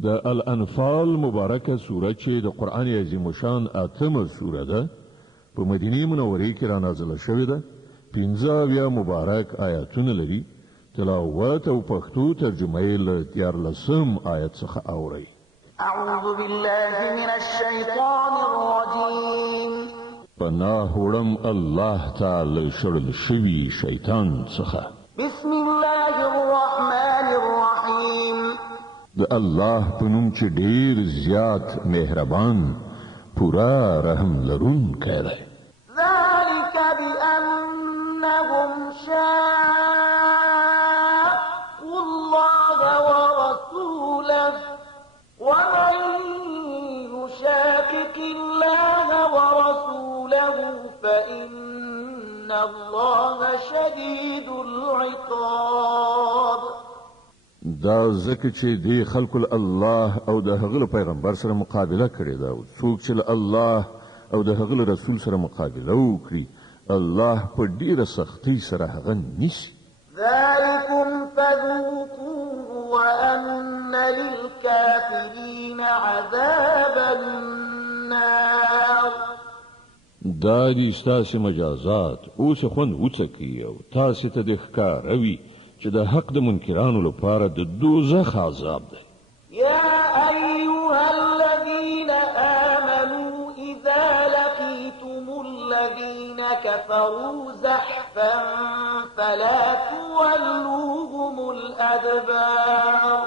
د الانفال مبارکه سوره چې د قران عظیم شان اتمه سوره ده په مدینه منوره کې را نازله شوې ده. 15 مبارک آیاتونه لري. تلاوت او پښتو ترجمه یې له 14 آیت څخه اوري. اعوذ بالله من الشیطان الرجیم. پناه وړم الله تعالی شړل شوی شیطان څخه. بسم الله الرحمن الرحیم. د الله په نوم چې ډیر زیات مهربان پورا رحم لرونکی دی. ذلك بأنهم شاقوا الله ورسوله ومن يشاقق الله ورسوله فإن الله شديد العقاب. دا ځکه چې دی خلق الله او د هغه پیغمبر سره مقابله کړې ده. څوک چې الله او د هغه رسول سره مقابله وکړي الله په ډیره سختۍ سره هغه نیسي. ذلكم فذوقوه وأن للكافرين عذاب النار. دا دي ستاسې مجازات اوس خوند وڅکي او تاسې ته د ښکاروي چې د حق د منکرانو لپاره د دوزخ عذاب ده. يا أيها الذين آمنوا إذا لقيتم الذين كفروا زحفا فلا تولوهم الأدبار.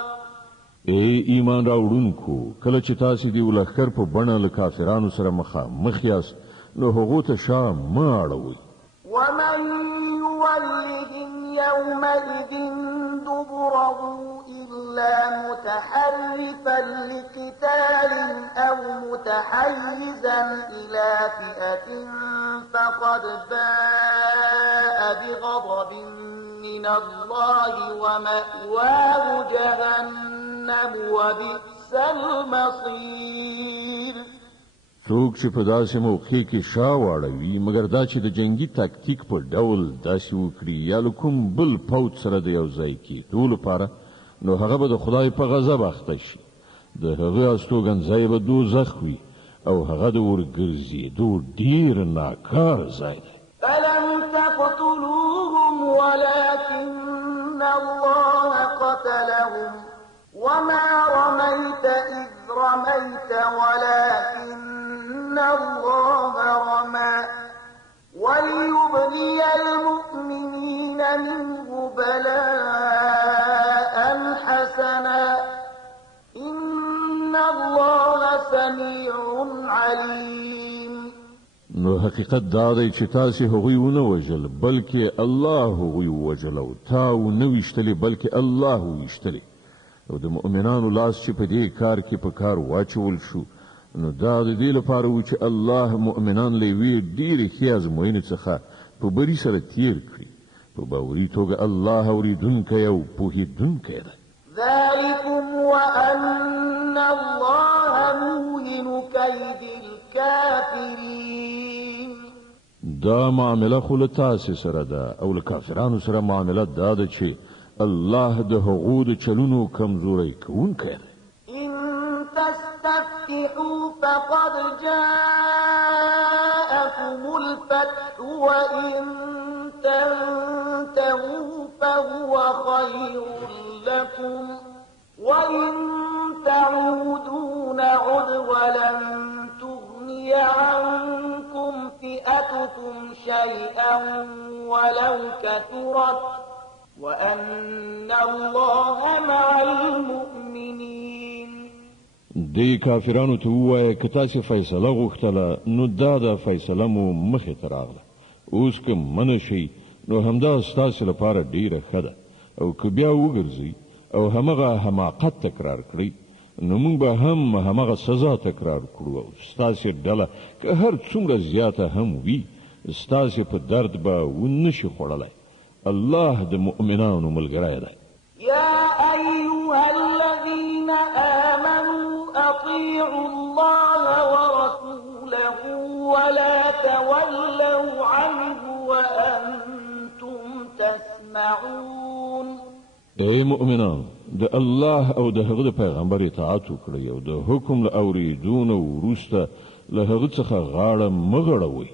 ای ایمان راوړونکو کله چې تاسې دی ولخر په بڼه له کافرانو سره مخ یاست نو هغو ته شا مه اړوئ. ومن يولهم يومئذ دبره إلا متحرفا لقتال أو متحيزا إلى فئة فقد باء بغضب من الله ومأواه جهنم وبئس المصير. څوک چې په داسې موقع کې شا واړوي مګر دا چې د جنگي تاکتیک په ډول داسې وکړي یا له کوم بل پوځ سره د یو ځای کېدو لپاره نو هغه به د خدای په غضب اخته شي. د هغه استوګنځای به دوزخ وي او هغه د ورګرځېدو ډېر ناکار ځای دی. فلم تقتلوهم ولكن الله قتلهم وما رميت إذ رميت ولكن الله رمى وليبلي المؤمنين منه بلاء حسنا إن الله سميع عليم. نو حقیقت دا دی چې تاسې هغوی ونه وژل بلکې الله هغوی وژل او تا ونه ویشتلې بلکې الله ویشتلې. او د مؤمنانو لاس چې په دې کار کې په کار واچول شو نو دا د دې لپاره و چې الله مؤمنان له یوې ډېرې ښې ازموینې څخه په بري سره تیر کړي. په باوري توګه الله اورېدونکی او پوهېدونکی دی. ذلكم وأن الله موهن كيد الكافرين. دا معامله خو له تاسې سره ده او له کافرانو سره معامله دا ده چې الله د هغو د چلونو کمزوری کوونکی دی. إن تستفتحوا فقد جاءكم الفتح وإن تنتهوا فهو خير لكم وإن تعودوا نعد ولن تغني عنكم فئتكم شيئا ولو كثرت وأن الله مع المؤمنين. دی کافرانو ته ووایه که تاسې فیصله غوښتله نو دا د فیصله مو مخې ته راغله. اوس که منع شئ نو همدا ستاسې لپاره ډیره ښه ده او که بیا وګرځئ او همغه حماقت تکرار کړئ نو موږ به هم همغه سزا تکرار کړو او ستاسې ډله که هر څومره زیاته هم وي ستاسې په درد به ونشي خوړلی. الله د مؤمنانو ملګری دی. يا أيها الذين آمنوا أطيعوا الله ورسوله ولا تولوا عنه وأنتم تسمعون. ای مؤمنان د الله او د هغه د پیغمبر اطاعت وکړئ او د حکم له اورېدو نه وروسته له هغه څخه غاړه مه غړوئ.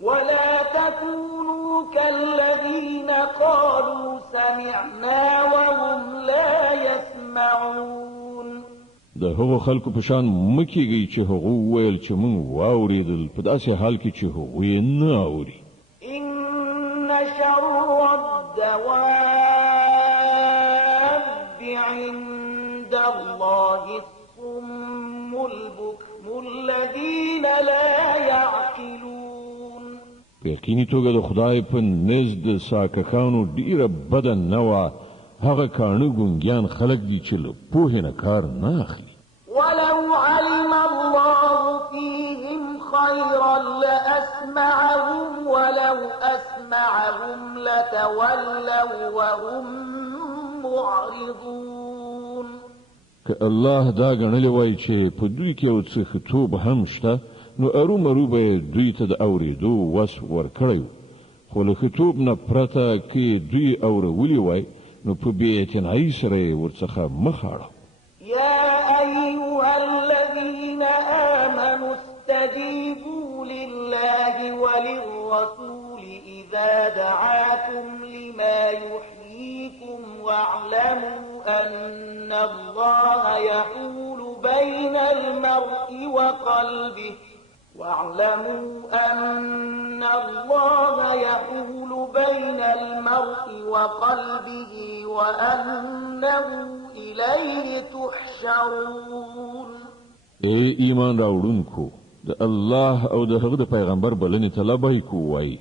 ولا تكونوا كالذين قالوا سمعنا وهم لا يسمعون. د هغو خلکو په شان مه کیږئ چې هغو وویل چې موږ واورېدل په داسې حال کې چې هغوی یې نه اوري. إن شر الدواب عند الله الصم البكم الذين لا يعقلون. په یقیني توګه د خدای په نزد د ساکښانو ډیره بده نه وه هغه کاڼه ګونګیان خلک دي چې له پوهې نه کار نه اخلي. ولو علم الله فيهم خيرا لأسمعهم ولو أسمعهم لتولوا وهم معرضون. که الله دا ګڼلی وای چې په دوی کې یو څه ښه هم شته نو ارومرو به دوی ته د اورېدو وس ورکړی خو له ښه نه پرته که دوی اورولي وای نو په بې اعتنایي سره یې ورڅخه مخ اړه. يا أيها الذين آمنوا استجيبوا لله وللرسول إذا دعاكم لما يحييكم واعلموا أن الله يحول بين المرء وقلبه وأنه إليه تحشرون. ای ایمان راوړونکو د الله او د هغه د پیغمبر بلنې ته لبیک ووایئ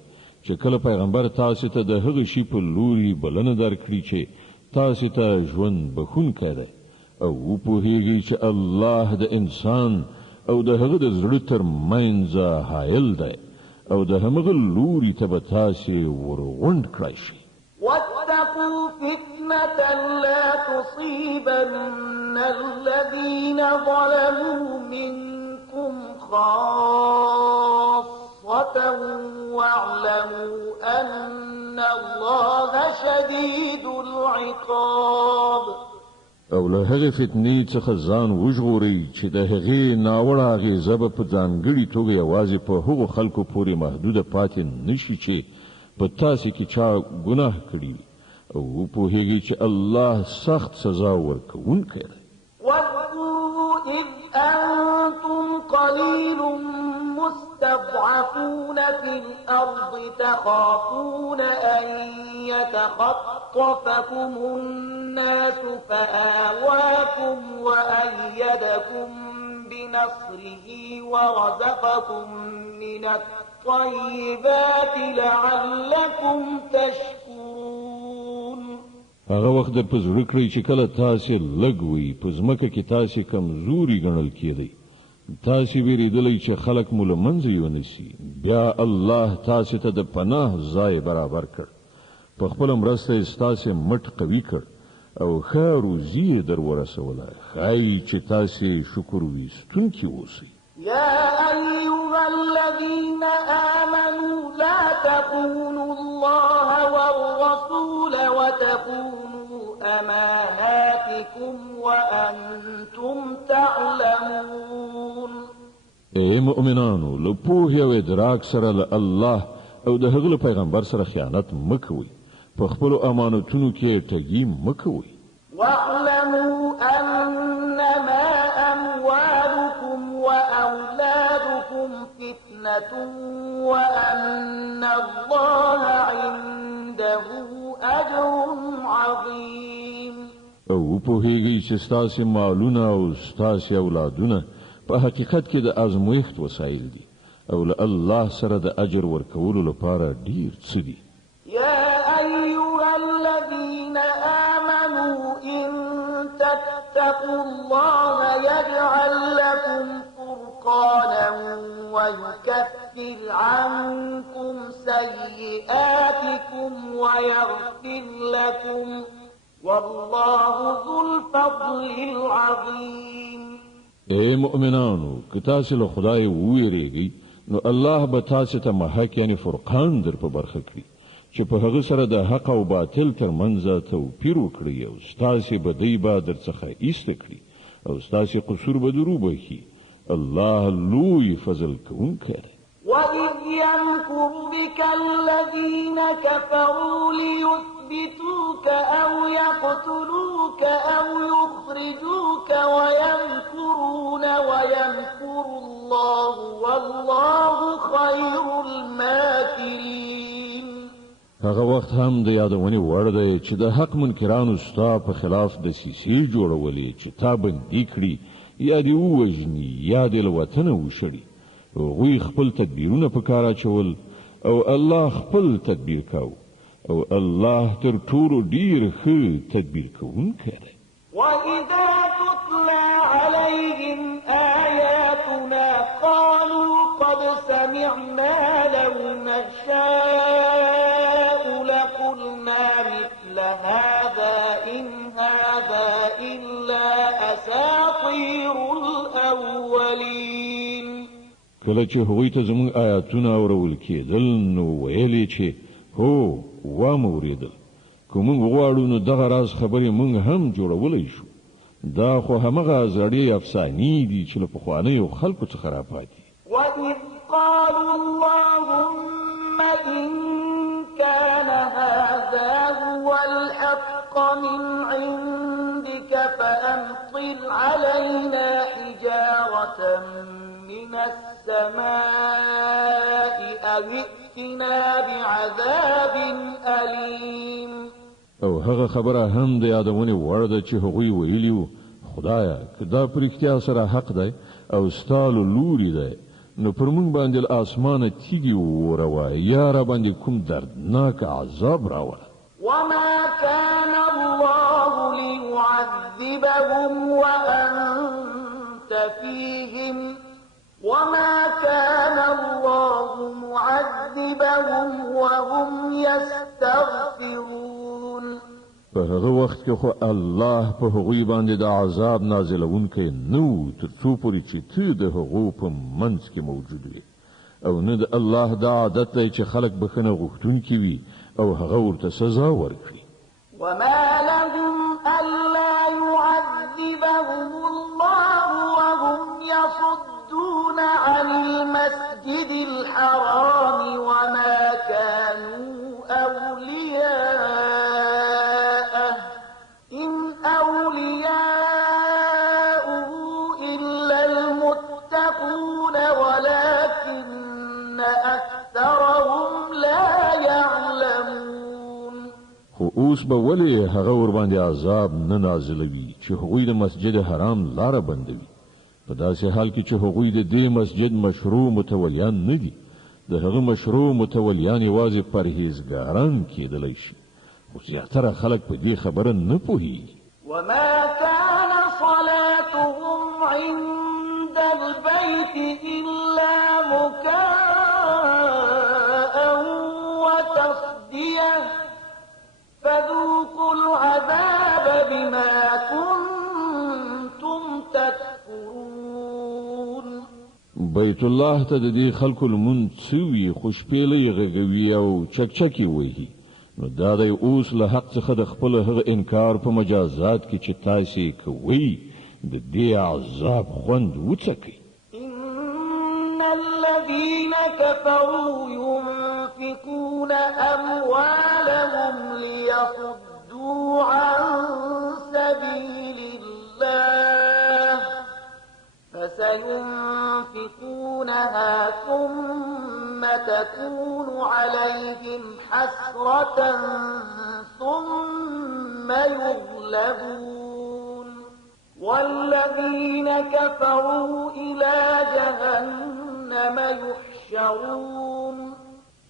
چې کله پیغمبر تاسو ته د هغه شي په لوري بلنه درکړي چې تاسو ته ژوند بخښونکی دی او وپوهیږئ چې الله د انسان او د هغه د زړه تر منځه حایل دی او د همغه لوري ته به تاسې ورغونډ کړی شي. واتقوا فتنة لا تصيبن الذين ظلموا منكم خاصة واعلموا أن الله شديد العقاب. او له هغې فتنې څخه ځان وژغورئ چې د هغې ناوړه اغېزه به په ځانګړې توګه یوازې په هغو خلکو پورې محدوده پاتې نشي چې په تاسې کې چا ګناه کړي او وپوهیږئ چې الله سخت سزا ورکوونکی دی. واذكروا إذ أنتم قليل مستضعفون في الأرض تخافون أن يتخطفكم الناس فآواكم وأيدكم بنصره ورزقكم من الطيبات لعلكم تشكرون. هغه وخت در په زړه کړئ چې کله تاسې لږ وئ په ځمکه کې تاسې کمزوري ګڼل کېدئ تاسې ویرېدلی چې خلک مو له منځه یونیسي بیا الله تاسې ته د پناه ځای برابر کړ په خپله مرسته یې ستاسې مټ قوي کړ او ښه روزي یې در ورسوله ښایي چې تاسې شکر ویستونکي اوسئ. يا أيها الذين آمنوا لا تخونوا الله والرسول وتخونوا أماناتكم وأنتم تعلمون. ای مؤمنانو له پوهې او ادراک سره له الله او د هغه له پیغمبر سره خیانت مه کوئ په خپلو امانتونو کې ټګي مه کوئ. واعلموا أنما أموالكم وأولادكم فتنة وأن الله عنده أجر عظيم. او پوهیږئ چې ستاسې مالونه او ستاسې اولادونه په حقیقت کې د ازمویښت وسایل دي او له الله سره د اجر ورکولو لپاره ډیر څه دي. يا أيها الذين آمنوا إن تتقوا الله يجعل لكم فرقانا ويكفر عنكم سيئاتكم ويغفر لكم والله ذو الفضل العظيم. اے مؤمنانو که تاسې له خدای وویریږئ نو الله به تاسې ته محک یعنی فرقان در په برخه کړي چې په هغه سره د حق او باطل ترمنځ توپیر وکړي او ستاسې بدی به درڅخه ایسته کړي او ستاسې قصور به درو بخي. الله لوی فضل کوونکی دی. وَإِذْ يَمْكُرُ بِكَ الَّذِينَ كَفَرُوا لِيُثْبِتُوكَ أَوْ يَقْتُلُوكَ أَوْ يُخْرِجُوكَ وَيَمْكُرُونَ وَيَمْكُرُ اللَّهُ وَاللَّهُ خَيْرُ الْمَاكِرِينَ. هغه وخت هم د یادونې وړ دی چې د حق منکرانو ستا په خلاف دسیسې جوړولې چې تا بندي کړي یا دې ووژني یا دې له وطنه وشړي. هغوی خپل تدبیرونه په کار اچول او الله خپل تدبیر کاو او الله تر ټولو ډیر ښه تدبیر کوونکی دی. وَإِذَا تُتْلَى عَلَيْهِمْ آيَاتُنَا قَالُوا قَدْ سَمِعْنَا لَوْ نَشَاءُ لَقُلْنَا مِثْلَ هَذَا إِنْ هَذَا إِلَّا أَسَاطِيرُ الْأَوَّلِينَ. کله چې هغوی ته زموږ آیاتونه اورول کېدل نو ویلې چې هو واوریدل، که موږ غواړو نو دغه راز خبرې موږ هم جوړولی شو. دا خو همغه زړې افسانې دي چې له پخوانیو خلکو څخه راپاتې. وَإِذْ قَالُوا اللَّهُمَّ إِنْ كَانَ هَذَا هُوَ الْحَقَّ مِنْ عِنْدِكَ فَأَمْطِرْ عَلَيْنَا حِجَارَةً مِنَ السَّمَاءِ أَوْ ائْتِنَا بِعَذَابٍ أَلِيمٍ. او هغه خبره هم د یادونې وړ ده چې هغوی ویلیو خدایا که دا په رښتیا سره حق دی او ستا له لوري دی نو پر موږ باندې له اسمانه تیږې ووروه یا را باندې کوم دردناک عذاب راوله. وَمَا كَانَ اللَّهُ لِيُعَذِّبَهُمْ وَأَنْتَ فِيهِمْ وَمَا كَانَ اللَّهُ مُعَذِّبَهُمْ وَهُمْ يَسْتَغْفِرُونَ. په هغه وخت کې خو الله په هغوی باندې د عذاب نازلونکی نه و تر څو پورې چې ته د هغو په منځ کې موجود وي او نه د الله دا عادت دی چې خلک بخښنه غوښتونکي وي او هغه ورته سزا ورکړي. وَمَا لَهُمْ أَلَّا يُعَذِّبَهُمُ اللَّهُ وَهُمْ يَصُدُّونَ عَنِ الْمَسْجِدِ الْحَرَامِ وَمَا كَانُوا أَوْلِيَاءَهُ إِنْ أَوْلِيَاؤُهُ إِلَّا الْمُتَّقُونَ وَلَكِنَّ أَكْثَرَهُمْ لَا يَعْلَمُونَ. خو اوس به ولې هغه ور باندې عذاب نه نازلوي چې هغوی د مسجد حرام لاره بندوي په داسې حال کې چې هغوی د دې مسجد مشروع متولیان نه دي. د هغه مشروع متولیان یوازې پرهیزګاران کېدلی شي خو زیاتره خلک په دې خبره نه پوهېږي. وَمَا كَانَ صَلَاتُهُمْ عِندَ الْبَيْتِ إِلَّا مُكَاءً وَتَصْدِيَةً فَذُوقُوا الْعَذَابَ بِمَا كُنتُمْ تَكْفُرُونَ. بیت الله ته د دې خلکو لمونځ سوي خوشپېلۍ غږوي او چکچکې وهي نو دا دی اوس له حق څخه د خپل هغه انکار په مجازات کې چې تاسې کوئ د دې عذاب خوند وڅکئ. إِنَّ الَّذِينَ كَفَرُوا يُنْفِقُونَ أَمْوَالَهُمْ لِيَصُدُّوا عَنْ سَبِيلِ اللَّهِ فَسَيُنْفِقُونَهَا ثُمَّ تَكُونُ عَلَيْهِمْ حَسْرَةً ثُمَّ يُغْلَبُونَ وَالَّذِينَ كَفَرُوا إِلَى جَهَنَّمَ يُحْشَرُونَ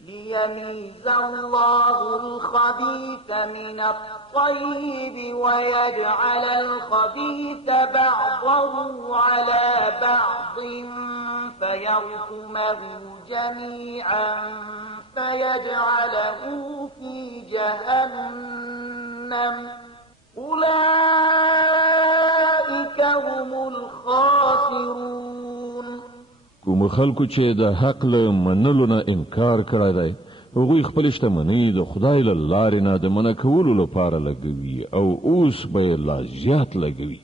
لِيَمِيزَ اللَّهُ الْخَبِيثَ مِنَ الطَّيِّبِ وَيَجْعَلَ الْخَبِيثَ بَعْضَهُ عَلَى بَعْضٍ فَيَرْكُمَهُ جَمِيعًا فَيَجْعَلَهُ فِي جَهَنَّمَ أُولَئِكَ هُمُ الْخَاسِرُونَ. کوم خلکو چې د حق له منلو نه انکار کړی دی هغوی خپل شتمنۍ د خدای له لارې نه د منع کولو لپاره لګوي او اوس به یې لا زیات لګوي،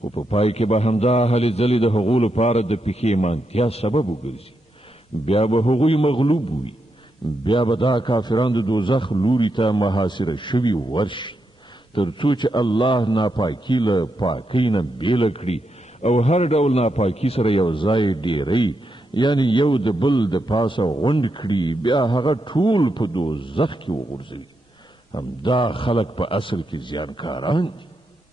خو په پای کې به همدا هلې ځلې د هغو لپاره د پښیمانتیا سبب وګرځي. بیا به هغوی مغلوب وي، بیا به دا کافران د دوزخ لوري ته محاصره شوي ورشي، تر څو چې الله ناپاکي له پاکۍ نه بیله کړي او هر ډول ناپاکي سره یو ځای ډیری، یعنی یو د بل د پاسه غونډ کړي، بیا هغه ټول په دوزخ کې وغورځوي. همدا خلک په اصل کې زیانکاران دي.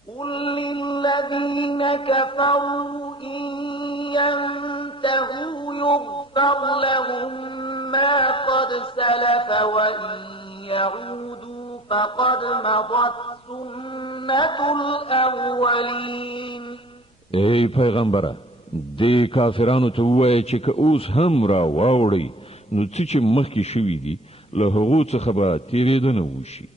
قل للذين كفروا إن ينتهوا يغفر لهم ما قد سلف وإن يعودوا فقد مضت سنة الأولين. ای پیغمبره، د کافرانو ته ووایه چې که اوس هم را واوړئ نو څه چې مخکې شوي دي له هغو څخه به تېرېدنه وشي،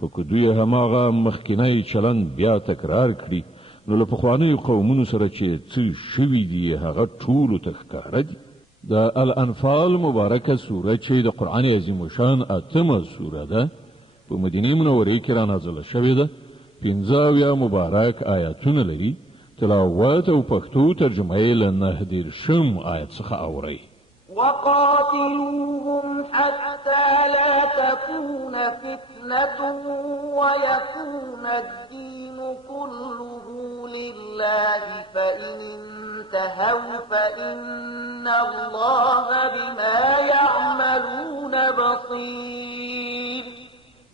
خو که دوی هماغه مخکینی چلند بیا تکرار کړي نو له پخوانیو قومونو سره چې څه شوي دي هغه ټولو ته ښکاره دي. د الانفال مبارکه سوره چې د قرآن عظیم الشان 8مه سوره ده، په مدینه منورې کې رانازله شوې ده، 15 مبارک آیاتونه لري. تلاوت او پښتو ترجمه یې له 9 آیت څخه اورئ. وقاتلوهم حتى لا تكون فتنة ويكون الدين كله لله فإن انتهوا فإن الله بما يعملون بصير.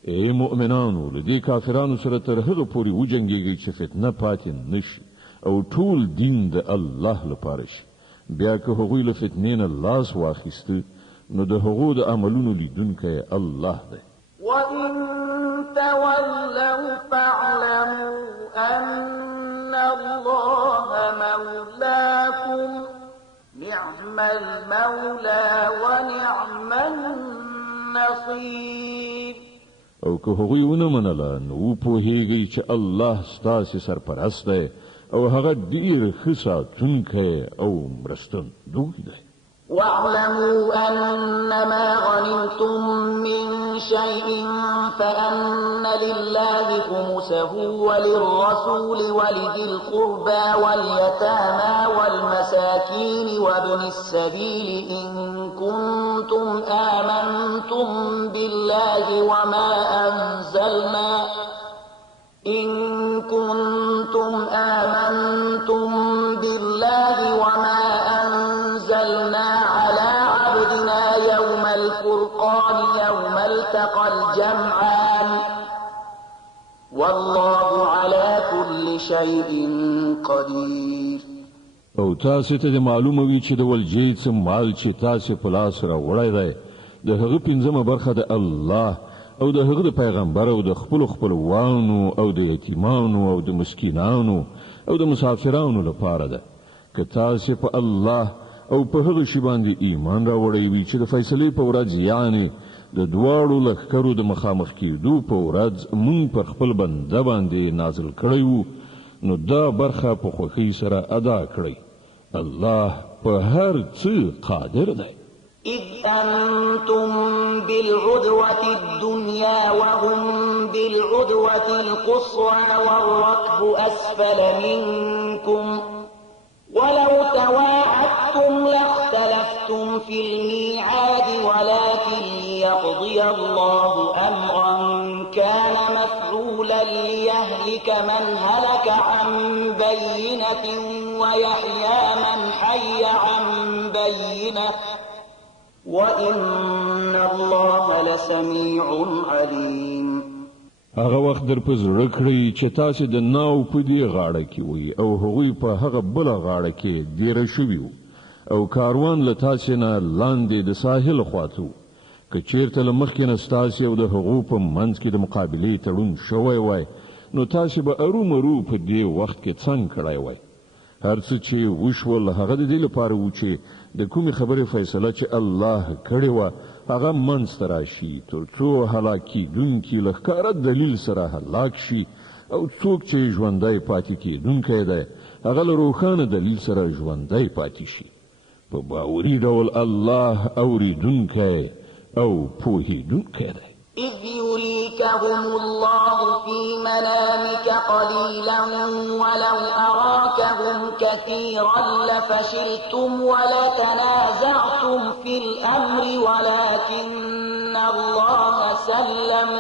ای مؤمنانو، لدې کافرانو سره تر هغه پورې وجنګېږئ چې فتنه پاتې نشي او ټول دین د الله لپاره شي. بیا که هغوی له فتنې نه لاس واخیسته نو د هغو د عملونو لیدونکی الله دی. وَإِن تَوَلَّوْا فَاعْلَمُوا أَنَّ اللَّهَ مَوْلَاكُمْ نِعْمَ الْمَوْلَى وَنِعْمَ النَّصِيرُ. او که هغوی ونه منله نو پوهیږئ چې الله ستاسې سرپرست دی او هغه ډیر ښه ساتونکی او مرستندوی دی. واعلموا أنما غنمتم من شيء فأن لله خمسه وللرسول ولذي القربى واليتامى والمساكين وابن السبيل إن كنتم آمنتم بالله وما أنزلنا على عبدنا يوم الفرقان يوم التقى الجمعان والله على كل شيء قدير. او تاسو ته معلومه وي چې د ولجې څخه مال چې تاسو په لاس را وړای دی د هغه 15مه برخه د الله او د هغه پیغمبر او د خپلوانو او د یتیمانو او د مسکینانو او د مسافرانو لپاره ده. که تاسو په الله او په هغه شی باندې ایمان راوړی وي چې د فیصلې په ورځ یعنی د دواړو لښکرو د مخامخ کېدو په ورځ مونږ پر خپل بنده باندې نازل کړی وو، نو دا برخه په خوښۍ سره ادا کړئ. الله په هر څه قادر دی. إذ أنتم بالعدوة الدنيا وهم بالعدوة القصوى والركب أسفل منكم ولو تواعدتم لاختلفتم في الميعاد ولكن ليقضي الله أمرا كان مفعولا ليهلك من هلك عن بينة ويحيى من حي عن بينة وَإِنَّ اللَّهَ لَسَمِيعٌ عَلِيمٌ. هغه وخت در په زړه کړئ چې تاسو د ناو په دې غاړه کې وي او هغوی په هغه بل غاړه کې دیره شوي وو او کاروان له تاسو نه لاندې د ساحل خواته. که چیرته له مخکې نه ستاسو او د هغو په منځ کې د مقابلې تړون شوی وای نو تاسو به ارومرو په دې وخت کې څنګه کړای وای. هر څه چې وشول هغه د دې لپاره و چې د کومې خبرې فیصله چې الله کړې وه هغه منځته راشي تر څو هلاکېدونکي له ښکاره دلیل سره هلاک شي او څوک چې ژوندی پاتې کېدونکی دی هغه له روښانه دلیل سره ژوندی پاتې شي. په باوري ډول الله اوریدونکی او پوهیدونکی دی. إذ يريكهم الله في منامك قليلا ولو أراكهم كثيرا لفشلتم ولتنازعتم في الأمر ولكن الله سلم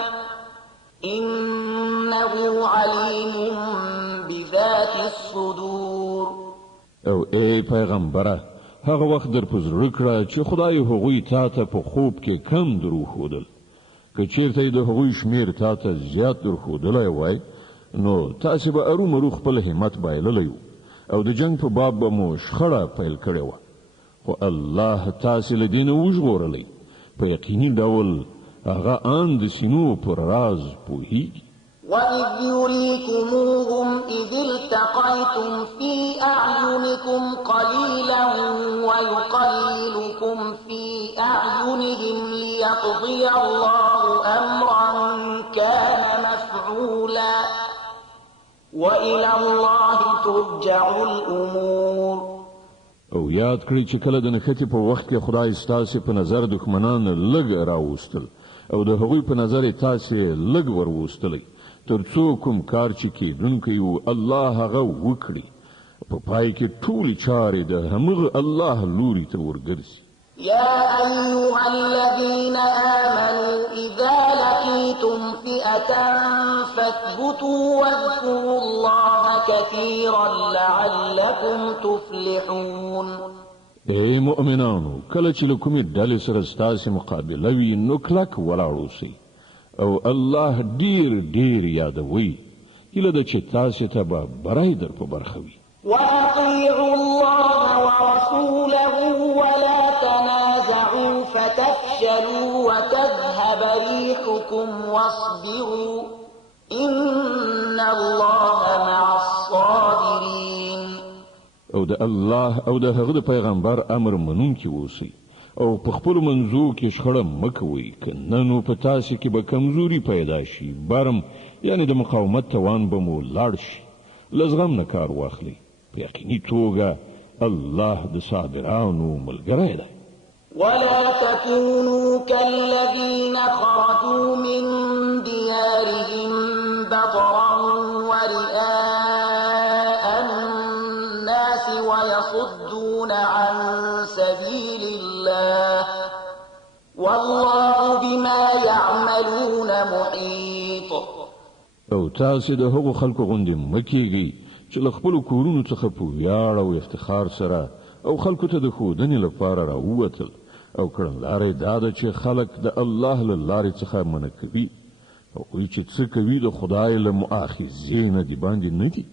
إنه عليم بذات الصدور. او ای پیغمبره هغه وخت در په زړه کړه چې خدای هغوی تا ته په خوب کې کم دروښودل. که چیرته د هغوی شمیر تا ته زیات درښودلی وای نو تاسې به ارومرو خپل همت بایللی وو او د جنگ په باب به مو شخړه پیل کړې وه، خو الله تاسې له دې نه وژغورلی. په یقیني ډول هغه ان د سینو پر راز پوهیږي. وَإِذْ يُرِيكُمُوهُمْ إِذِ الْتَقَيْتُمْ فِي أَعْيُنِكُمْ قَلِيلًا وَيُقَلِّلُكُمْ فِي أَعْيُنِهِمْ لِيَقْضِيَ اللَّهُ أَمْرًا كَانَ مَفْعُولًا وَإِلَى اللَّهِ تُرْجَعُ الْأُمُورُ. او یاد کړئ چې کله د نښتې په وخت کې خدای ستاسې په نظر دښمنان لږ راوستل او د هغوی په نظر تاسې لږ وروستلی، تر څو کوم کار چې کیدونکی و الله هغه وکړي. په پای کې ټولې چارې د همغه الله لوري ته ورګرځي. يا أيها الذين آمنوا إذا لقيتم فئة فاثبتوا واذكروا الله كثيرا لعلكم تفلحون. ای مؤمنانو کله چې له کومې ډلې سره ستاسې مقابله وي نو کلک ولاړ اوسئ او الله ډیر ډیر یادوئ. هیله ده چې تاسې ته به بری در په برخه وي. وأطيعوا الله ورسوله ولا تنازعوا فتفشلوا وتذهب ريحكم واصبروا إن الله مع الصابرين. او د الله او د هغه د پیغمبر امر منونکي اوسئ او په خپلو منځو کې شخړه مه کوئ، که نه نو په تاسې کې به کمزوري پیدا شي، برم یعنی د مقاومت توان به مو لاړ شي. له زغم نه کار واخلئ، په یقیني توګه الله د صابرانو ملګری دی. ولا تكونوا كالذين خرجوا من ديارهم بطرا ورئاء الناس ويصدون عن سبيل الله والله بما يعملون محيط. او تاسې د هغو خلکو غوندې مه کیږئ چې له خپلو کورونو څخه په ویاړ او افتخار سره او خلکو ته د ښودنې لپاره راووتل، او کړنلاره دا ده چې خلک د الله له لارې څخه منع کوي. هغوی چې څه کوي د خدای له مؤاخذې نه د باندې نه دي.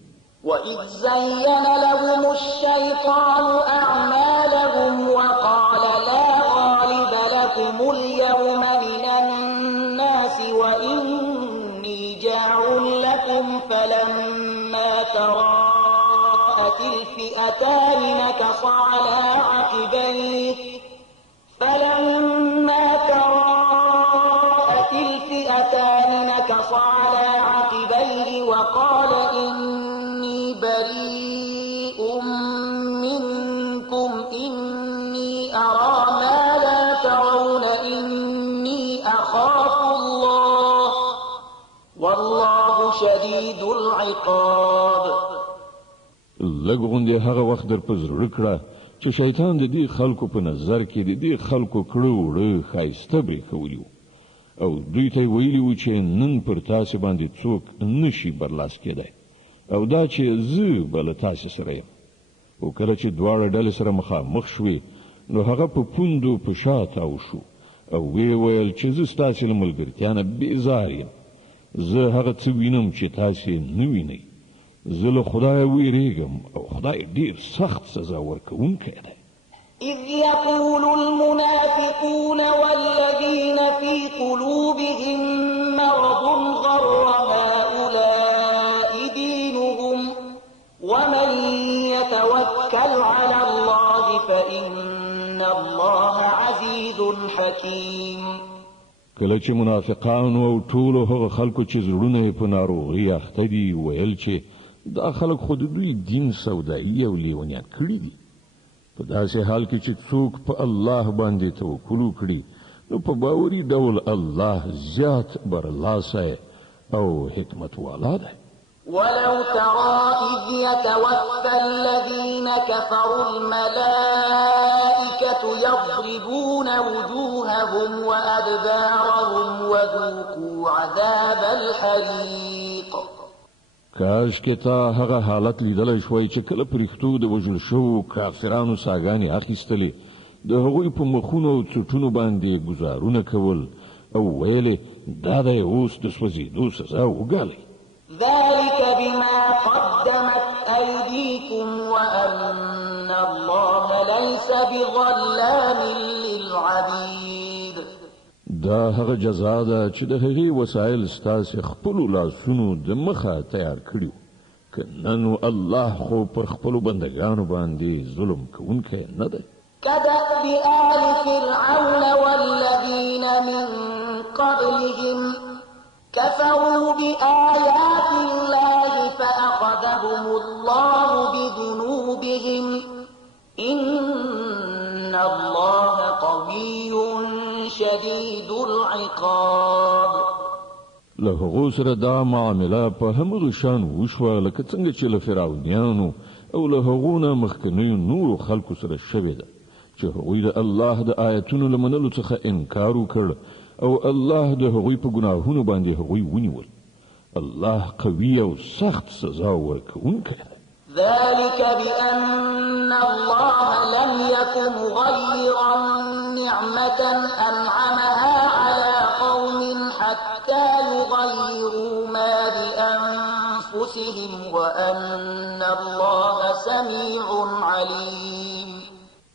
وَإِذْ زَيَّنَ لَهُمُ الشَّيْطَانُ أَعْمَالَهُمْ وَقَالَ لَا غَالِبَ لَكُمُ الْيَوْمَ مِنَ النَّاسِ وَإِنِّي جَاعِلٌ لَكُمْ فَلَمَّا تَرَاءَتِ الْفِئَتَانِ نَكَصَ عَلَى عَقِبَيْهِ وَقَالَ إِنِّي بَرِيءٌ مِّنكُمْ إِنِّي أَرَىٰ مَا لَا تَرَوْنَ إِنِّي أَخَافُ اللَّهَ وَاللَّهُ شَدِيدُ الْعِقَابِ. لږ غوندې هغه وخت در په زړه کړه چې شیطان د دې خلکو په نظر کې د دې خلکو کړه وړه ښایسته برېښولي وو او دوی ته یې ویلي وو چې نن پر تاسې باندې څوک نشي برلاس کېدی او دا چې زه به له تاسې سره یم. او کله چې دواړه ډلې سره مخامخ شوې نو هغه په پوندو په شا تاو شو او ویې ویل چې زه ستاسې له ملګرتیا نه بېزار یم. زه هغه څه وینم چې تاسې نه وینئ. زه له خدایه ویریږم او خدای ډیر سخت سزا ورکوونکی دی. إذ يقول المنافقون والذين في قلوبهم مرض غر هؤلاء دينهم ومن يتوكل على الله فإن الله عزيز حكيم. کله چې منافقانو او ټولو هغه خلکو چې زړونه یې په ناروغۍ اخته دي ویل چې دا خلک خو د دوی دین سودایي او لیونیان کړي دي. په داسې حال کې چې څوک په الله باندې توکل وکړي نو په باوري ډول الله زیات برلاسی او حکمت والا دی. ولو ترى إذ يتوفى الذين كفروا الملائكة يضربون وجوههم وأدبارهم وذوقوا عذاب الحريق. کاش کې تا هغه حالت لیدلی شوی چې کله پرښتو د وژل شوو کافرانو ساګانې اخیستلې، د هغوی په مخونو او څټونو باندې ګزارونه کول او ویلې دا دی اوس د سوځېدو سزا وګالئ. ذلك بما قدمت أيديكم وأن الله ليس بظلام للعبيد. دا هغه جزا ده چې د هغې وسایل ستاسې خپلو لاسونو د مخه تیار کړي، که نه نو الله خو پر خپلو بندګانو باندې ظلم کوونکی نه دی. كدأب آل فرعون والذين من قبلهم كفروا بآيات الله فأخذهم الله بذنوبهم إن الله قوي شديد العقاب. له هغو سره دا معامله په همغه شان وشوه لکه څنګه چې له فرعونیانو او له هغو نه مخکنیو نورو خلکو سره شوې ده چې هغوی د الله د آیتونو له منلو څخه انکار وکړ او الله د هغوی په ګناهونو باندې هغوی ونیول. الله قوي او سخت سزا ورکوونکی دی. ذلك بأن الله لم يكن مغيرا نعمة أنعمها على قوم حتى يغيروا ما بأنفسهم وأن الله سميع عليم.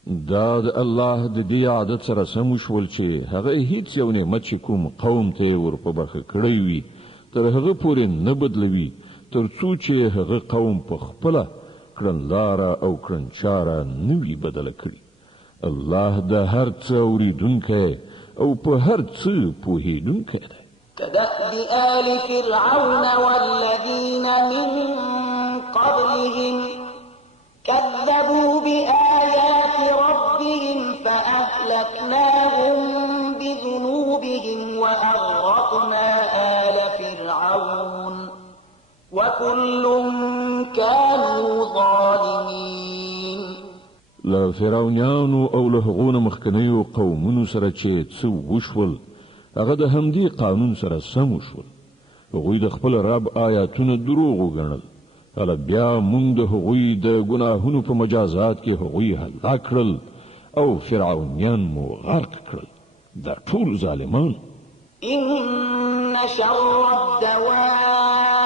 دا د الله د دې عادت سره سم شول چې هغه هیڅ یو نعمت چې کوم قوم ته ورپبخه کړی وي تر هغه پورې نه بدلوي تر څو چې هغه قوم په خپله کړنلاره او کړنچاره نه وي بدله کړي. الله د هر څه اورېدونکی او په هر څه پوهېدونکی دی. كدأب آل فرعون والذين من قبلهم كذبوا بآيات ربهم فأهلكناهم بذنوبهم وأغرقنا آل فرعون وكل كانوا ظالمين. له فرعونیانو او له هغو مخکنیو قومونو سره چې څه وشول هغه د همدې قانون سره سم وشول. هغوی د خپل رب آیاتونه دروغ وګڼل. هله بیا موږ د هغوی د ګناهونو په مجازات کې هغوی هلاک کړل او فرعونیان مو غرق کړل. دا ټول ظالمان. إن شر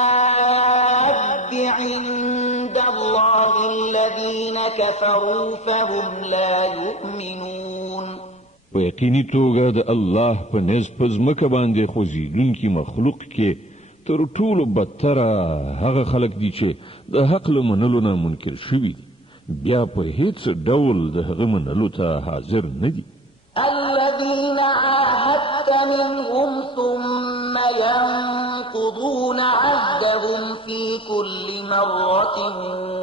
الدواب عند الله الذين كفروا فهم لا يؤمنون. په یقیني توګه د الله په نزد په ځمکه باندې خوځېدونکي مخلوق کې تر ټولو بدتره هغه خلک دي چې د حق له منلو نه منکر شوي دي، بیا په هیڅ ډول د هغه منلو ته حاضر نه دي. الذين عاهدت منهم ثم ينقضون عهدهم في كل مرة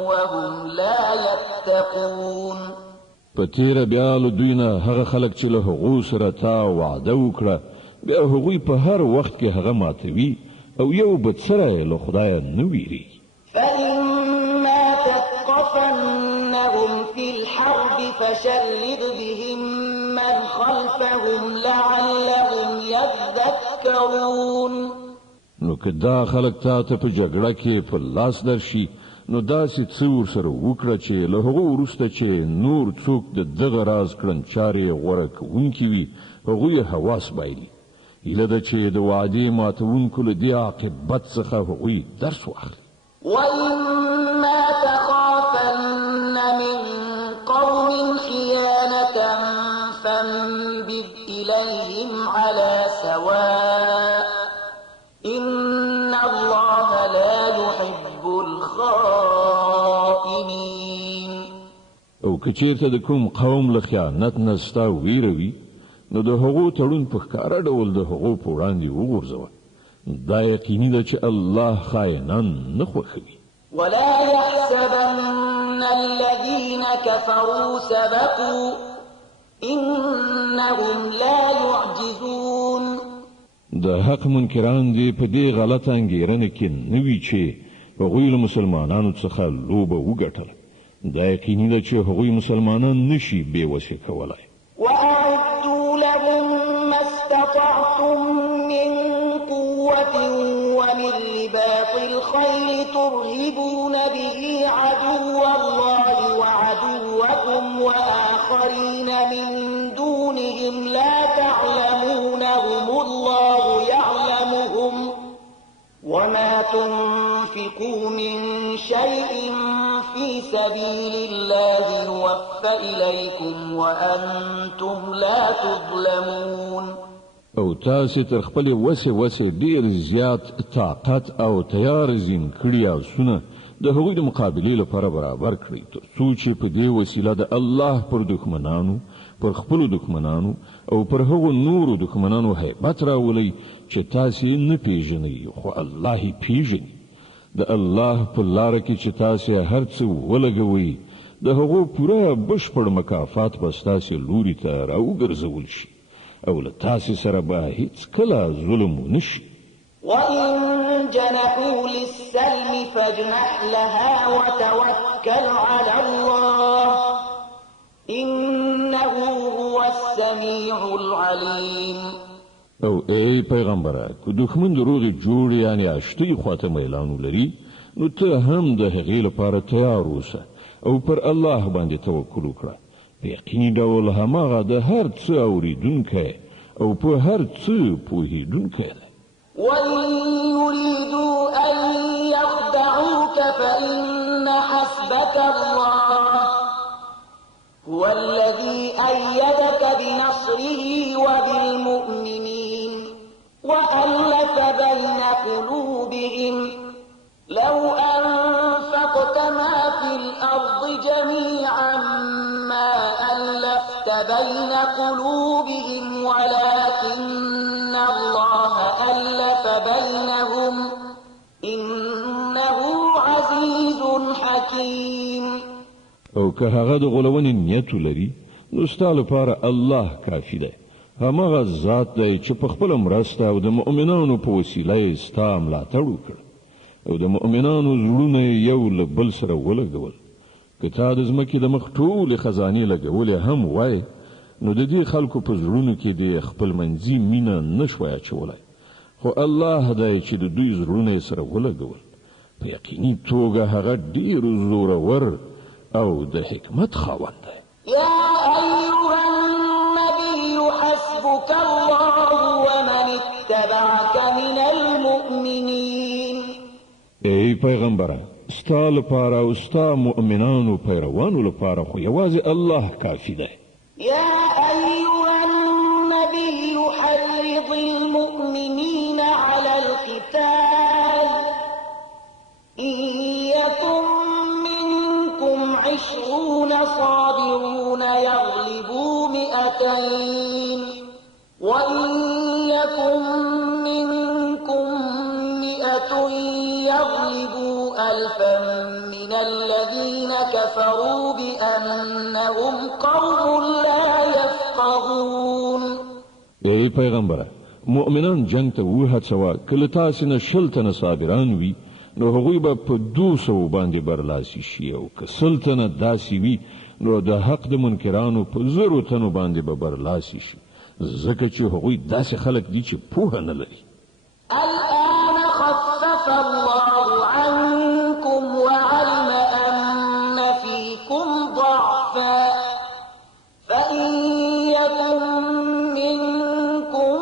وهم لا يتقون. په تیره بیا له دوی نه هغه خلک چې له هغو سره تا وعده وکړه بیا هغوی په هر وخت کې هغه ماتوي او یو بد سره له خدایه نه ویریږي. فإما تثقفنهم في الحرب فشرد بهم من خلفهم لعلهم يذكرون. نو که دا خلک تا ته په جګړه کې په لاس درشي نو داسې څه ورسره وکړه چې له هغو وروسته چې نور څوک د دغه راز کړنچارې غوره کوونکي وي هغوی حواس بایلي. هیله ده چې د وعدې ماتوونکو له دې عاقبت څخه هغوی درس واخلي. وإما تخافن من قوم خيانة فانبذ إليهم على سواء إن الله لا يحب الخائنين. او که چیرته د کوم قوم له خیانت نه ستا ویره وي نو د هغو تړون په ښکاره ډول د هغو په وړاندې وغورځوه. دا یقیني ده چې الله خائنان نه خوښوي. ولا يحسبن الذين كفروا سبقوا إنهم لا يعجزون. د حق منکران دي په دې غلط انګیرنه کې نوي چې هغوی له مسلمانانو څخه لوبه وګټله. دا یقیني ده چې هغوی مسلمانان نشي بې وسې کولای. وأعدوا لهم ما استطعتم من قوة ومن رباط الخيل ترهبون به عدو الله وعدوكم وآخرين من دونهم لا تعلمونهم الله يعلمهم وما تنفقوا من شيء في سبيل الله يوفى إليكم وأنتم لا تظلمون. او تاسو تر خپل وسه ډیر زیات طاقت او تیار زین کړی آسونه د هغوی د مقابلې لپاره برابر کړئ تر څو چې په دې وسیله د الله پر دښمنانو پر خپلو دښمنانو او پر هغو نورو دښمنانو هیبت راولئ چې تاسو نه پیژنئ خو الله یې پیژني. د الله په لاره کې چې تاسو هر څه ولګوئ د هغو پوره بشپړ مکافات به ستاسو لوري ته راوګرځول شي او له تاسو سره به هیڅکله ظلم ونه شي. وإن جنحوا للسلم فاجنح لها وتوكل على الله إنه هو السميع العليم. او ای پیغمبره که دښمن د روغې جوړې یعنې اشتۍ خواته میلان ولري نو ته هم د هغې لپاره تیار اوسه او پر الله باندې توکل وکړه. په یقیني ډول هماغه د هر څه اورېدونکی او په هر څه پوهېدونکی دی. وإن يريدوا أن يخدعوك فإن حسبك الله هو الذي أيدك بنصره وبالمؤمنين وألف بين قلوبهم لو أنفقت ما في الأرض جميعا ما ألفت بين قلوبهم ولكن الله ألف بينهم إنه عزيز حكيم. او که هغه د غولونې نیت ولري نو ستا لپاره الله کافي دی. هماغه ذات دی چې په خپله مرسته او د مؤمنانو په وسیله یې ستا ملاتړ وکړ او د مؤمنانو زړونه یو له بل سره ولګول. که تا د ځمکې د مخ ټولې خزانې لګولې هم وای نو د دې خلکو په زړونو کې د خپل منځي مینه نشوای اچولی خو الله دی چې د دوی زړونه یې سره ولګول. په یقیني توګه هغه ډېر زورور او د حکمت خاوند دی. يا أيها النبي حسبك الله ومن اتبعك من المؤمنين. ای پیغمبره ستا لپاره او ستا مؤمنانو پیروانو لپاره خو یوازې الله کافي دی. يا أيها النبي حرض المؤمنين على القتال إن يكن منكم 20 صابرون يغلبوا 200 وإن يكن منكم 100 يغلبوا 1000 من الذين كفروا بأنهم قوم لا يفقهون. ای پیغمبره مؤمنان جنگ ته وهڅوه کله تاسو نه 100 تنه صابران وي نو هغوی به په 200 باندې برلاسي شي او که 100 تنه داسې وي نو د حق د منکرانو په 0 تنو باندې به برلاسي شي ځکه چې هغوی داسې خلک دي چې پوهه نه لري. الآن خفف الله عنكم وعلم أن فيكم ضعفا فإن يكن منكم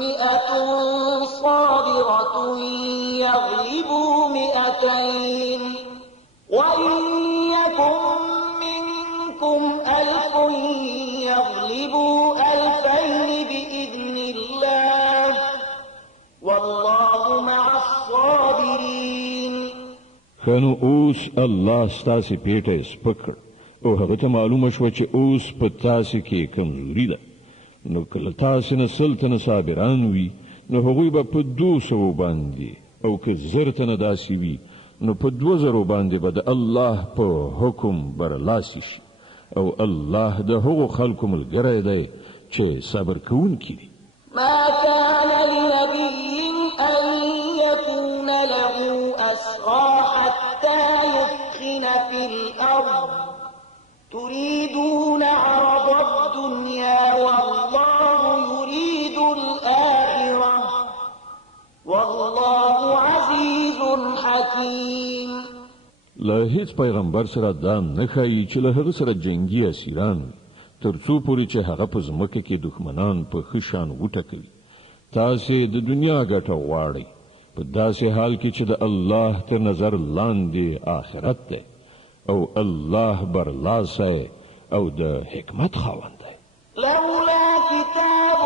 100 صابرة يغلبوا 200 وإن يكن منكم 1000 يغلبوا 2000 بإذن الله والله مع الصابرين. خنو اوس الله ستاسې پیټه سپکړ او هغه ته معلومه شوه چې اوس په تاسې کې کمزوري ده نو کله تاسې نه 100 تنه صابران وي نو هغوی به په 200 باندې او که 1000 تنه داسې وي نو په 2000 باندې به د الله په حکم برلاسي شي او الله د هغو خلکو ملګری دی چې صبر کوونکي دي. ما كان لنبي أن يكون له أسرى حتى يثخن في الأرض تريدون عرض الدنيا والله يريد الآخرة والله عزيز حكيم. له هیڅ پیغمبر سره دا نه ښایي چې له هغه سره جنگي اسیران وي تر څو پورې چې هغه په ځمکه کې دښمنان په ښه شان وټکوي. تاسې د دنیا ګټه غواړئ په داسې حال کې چې د الله تر نظر لاندې آخرت دی او الله برلاسی او د حکمت خاوند دی. لولا كتاب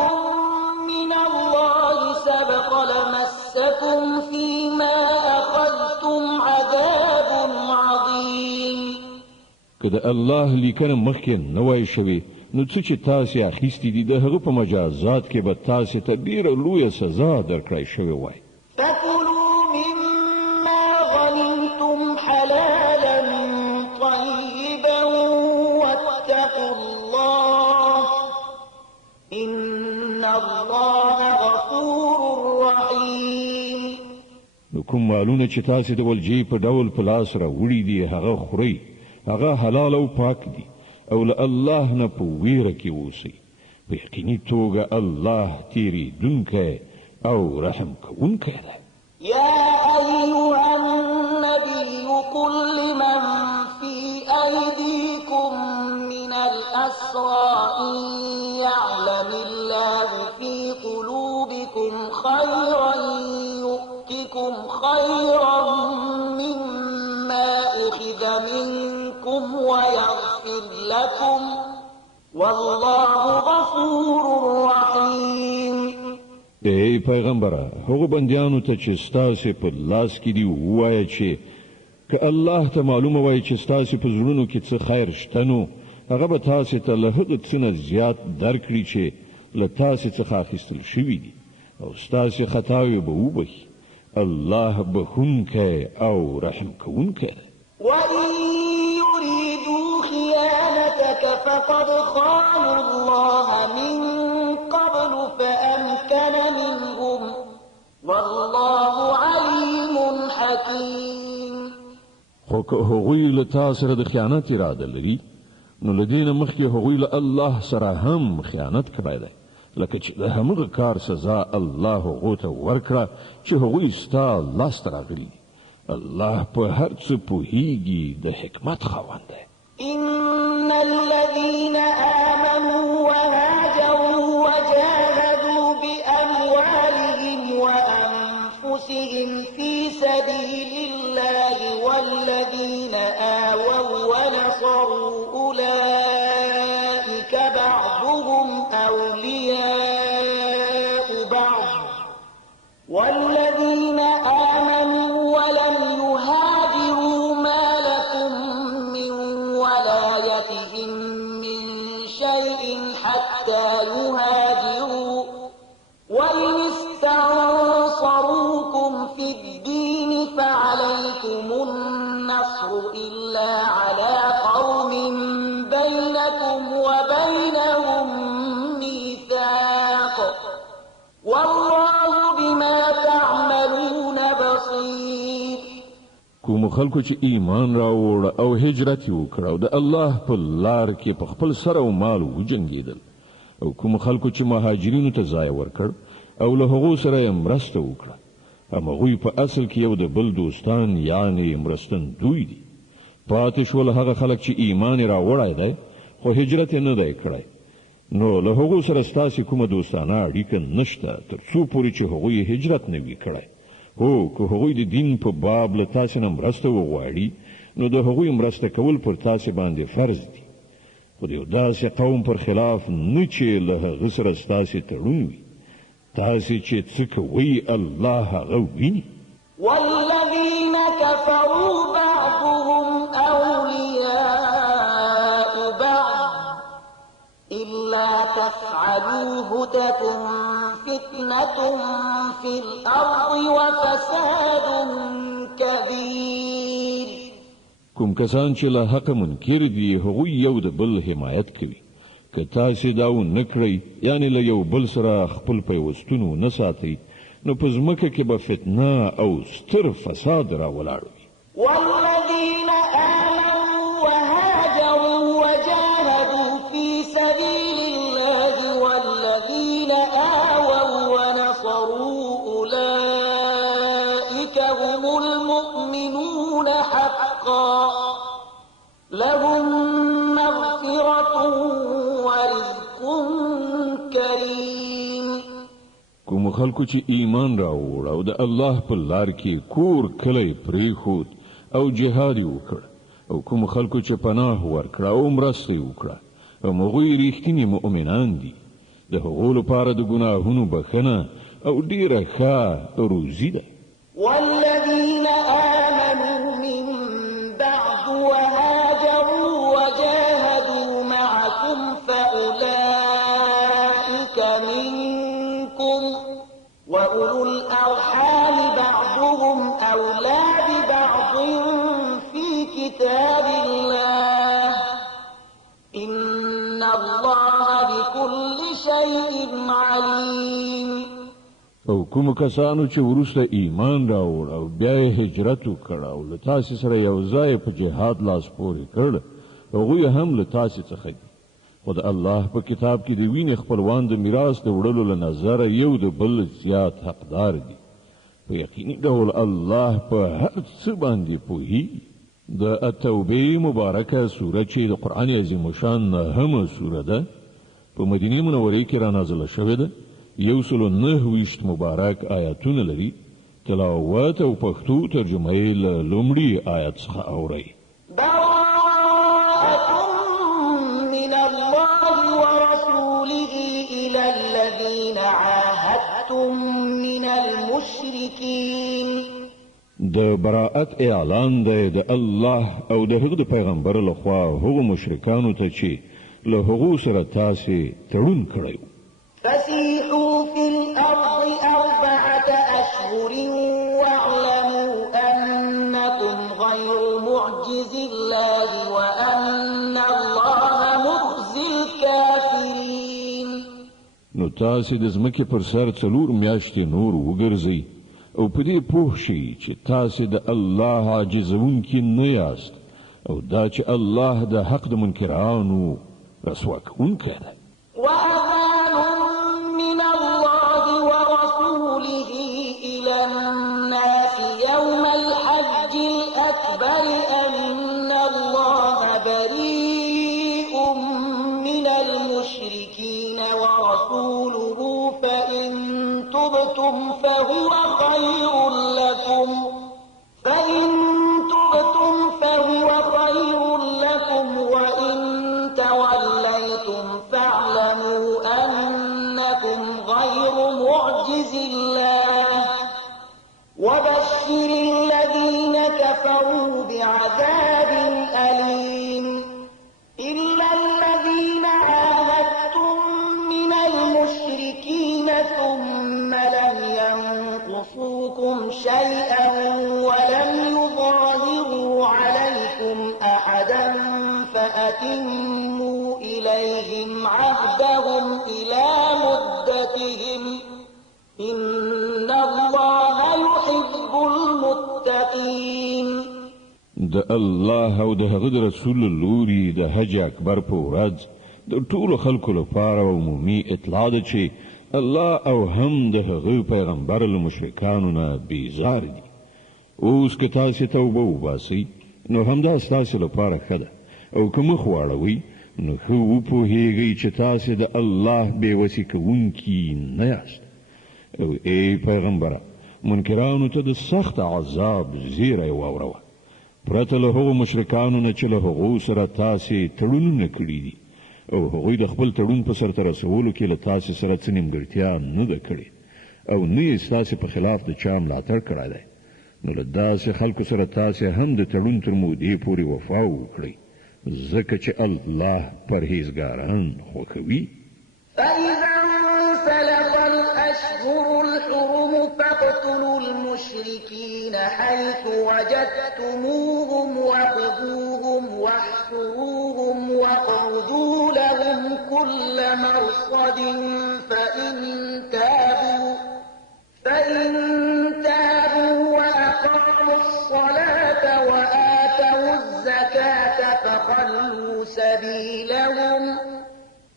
من الله سبق لمسكم فيما أخذتم عذاب عظيم. که د الله لیکنه مخکې نه وای شوې نو څه چې تاسې اخیستي دي د هغه په مجازات کې به تاسې ته ډېره لویه سزا درکړی شوې وای. فكلوا مما غنمتم حلالا طيبا واتقوا الله إن الله غفور رحيم. نو کوم مالونه چې تاسې د ولجې په ډول په لاس راوړي دي هغه خورئ، هغه حلال او پاک دي او له الله نه په ویره کې اوسئ. په یقیني توګه الله تیریدونکی او رحم کوونکی دی. يا أيها النبي قل لمن في أيديكم من الأسرى إن يعلم الله في قلوبكم خيرا يؤتكم خيرا مما أخذ منكم ويغفر لكم والله غفور رحيم. ای پیغمبره هغه بندیانو ته چې ستاسې په لاس کې دي ووایه چې که الله ته معلومه وای چې ستاسې په زړونو کې څه خیر شته نو هغه به تاسې ته له هغه څه نه زیات درکړي چې له تاسې څخه اخیستل شوي دي او ستاسې خطاوې به وبخي. الله بخونکی او رحم کوونکی دی. وإن يريدوا خيانتك فقد خانوا الله من قبل فأمكن منهم والله عليم حكيم. خو که هغوی له تا سره د خیانت اراده لري نو له دې نه مخکې هغوی له الله سره هم خیانت کړی دی لکه چې د همغه کار سزا الله هغو ته ورکړه چې هغوی ستا لاسته راغلي دي. الله په هر څه پوهیږي د حکمت خاوند دی. إن الذين آمنوا وهاجروا وجاهدوا بأموالهم وأنفسهم في سبيل الله والذين آووا ونصروا أولئك بعضهم أولياء بعض والذين آمنوا ولم يهاجروا ما لكم من ولايتهم من شيء حتى يهاجروا وإن استنصروكم في الدين فعليكم النصر إلا على قوم بينكم وبينهم ميثاق والله بما تعملون بصير. کوم خلکو چې ایمان راوړ او هجرت وکړ او د الله په لار کې په خپل سر او مال وجنګیدل او کوم خلکو چې مهاجرینو ته ځای ورکړ او له هغو سره یې مرسته وکړه همغوی په اصل کې یو د بل دوستان یعنی مرستندوی دي. پاتې شول هغه خلک چې ایمان راوړی دی خو هجرت نه دی کړی نو له هغو سره ستاسې کومه دوستانه اړیکه نشته تر څو پورې چې هغوی هجرت نه وي کړی. هو که هغوی د دین په باب له تاسې نه مرسته وغواړي نو د هغوی مرسته کول پر تاسې باندې فرض دي خو د یو داسې قوم پر خلاف نه چې له هغه سره ستاسې تړون وي. تاسې چې څه کوئ الله هغه ویني. والذين كفروا بعضهم أولياء بعض إلا تفعلوه تكن فتنة في الأرض وفساد كبير. کوم کسان چې له حق منکر دي هغوی یو د بل حمایت کوي که تاسې دا ونه کړئ یعنی له یو بل سره خپل پیوستون ونه ساتئ نو په ځمکه کې به فتنه او ستر فساد راولاړ وي والذين آمنوا وهاجروا وجاهدوا في سبيل الله والذين آووا ونصروا أولئك هم المؤمنون حقا لهم مغفرة ورزق كريم کوم خلکو چې ایمان راوړ او د الله په لار کې کور کلی پریښود او جهاد وکړ او کوم خلکو چې پناه ورکړه او مرسته وکړه هغوی ریښتیني مؤمنان دي د هغو لپاره د ګناهونو بخښنه او ډیره ښه روزي ده والذين آمنوا من بعد وهاجروا وجاهدوا معكم فأولئك منكم وأولو الأرحام بعضهم أولى ببعض في كتاب الله إن الله بكل شيء عليم او کوم کسانو چې وروسته ایمان راوړ او بیا هجرت وکړ او له تاسې سره یو ځای په جهاد لاس پورې کړ هغوی هم له تاسې څخه دي خو د الله په کتاب کې د وینې خپلوان د میراث د وړلو له نظره یو د بل زیات حقدار دي په یقیني ډول الله په هر څه باندې پوهیږي د التوبې مبارکه سوره چې د قرآن عظیم الشان نهمه سوره ده په مدینه منورې کې را نازله شوې ده 109 مبارک آیاتونه لري تلاوت او پښتو ترجمه یې له لومړي آیت څخه اورئ براءة من الله ورسوله إلى الذين عاهدتم من المشركين د براءت اعلان دی د الله او د هغه د پیغمبر لخوا هغو مشرکانو ته چې له هغو سره تاسې تړون کړی فسيحوا في الأرض 4 أشهر واعلموا أنكم غير معجز الله وأن الله مخزي الكافرين نو تاسې د ځمکې پر سر 4 میاشتې نور وګرځئ او په دې پوه شئ چې تاسې د الله عاجزونکي نه یاست او دا چې الله د حق د منکرانو رسوا کوونکی دی وأذان من الله ورسوله إلى الناس يوم الحج الأكبر أن الله بريء من المشركين ورسوله فإن تبتم فهو خير لكم وإن توليتم فاعلموا أنكم غير معجز الله وبشر الذين كفروا بعذاب أليم إلا الذين عاهدتم من المشركين ثم لم ينقصوكم شيئا ولم يظاهروا عليكم أحدا فأتموا إليهم عهدهم إلى مدتهم إن الله يحب المتقين د الله او د هغه رسول لوري د حج اکبر په ورځ د ټولو خلکو لپاره عمومي اطلاع ده چې الله او هم د هغه پیغمبر له مشرکانو نه بیزار دي اوس که تاسې توبه وباسئ نو همدا ستاسې لپاره ښه ده او که مخ واړوئ نو ښه وپوهیږئ چې تاسې د الله بېوسي کوونکي نه یاست او ای پیغمبره منکرانو ته د سخت عذاب زیری واوروه پرته له هغو مشرکانو نه چې له هغو سره تاسې تړونونه کړي دي او هغوی د خپل تړون په سرته رسولو کې له تاسې سره څه نیمګړتیا نه ده کړې او نه یې ستاسې په خلاف د چا ملاتړ کړی دی نو له داسې خلکو سره تاسې هم د تړون تر مودې پورې وفا وکړئ ځکه چې الله پرهیزګاران خوښوي فإذا انسلخ الأشهر الحرم فاقتلوا المشركين حيث وجدتموهم وخذوهم واحصروهم واقعدوا لهم كل مرصد فإن تابوا وأقاموا الصلاة وآتوا الزكاة فخلوا سبيلهم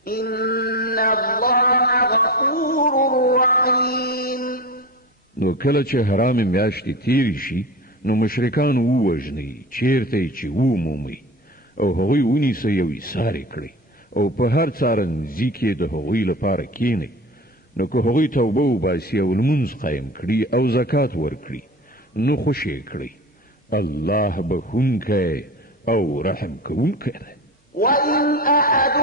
إن الله غفور رحيم. نو کله چې حرام میاشتې تیرې شي نو مشرکان ووژنئ چیرته چې ومومئ او هغوی ونیسئ او ایسار کړئ او په هر څارنځي کې د هغوی لپاره کښېنئ. نو که هغوی توبه وباسي او لمونځ قایم کړي او زکات ورکړي نو خوشې کړئ. الله بخونکی او رحم کوونکی دی. وإن أحد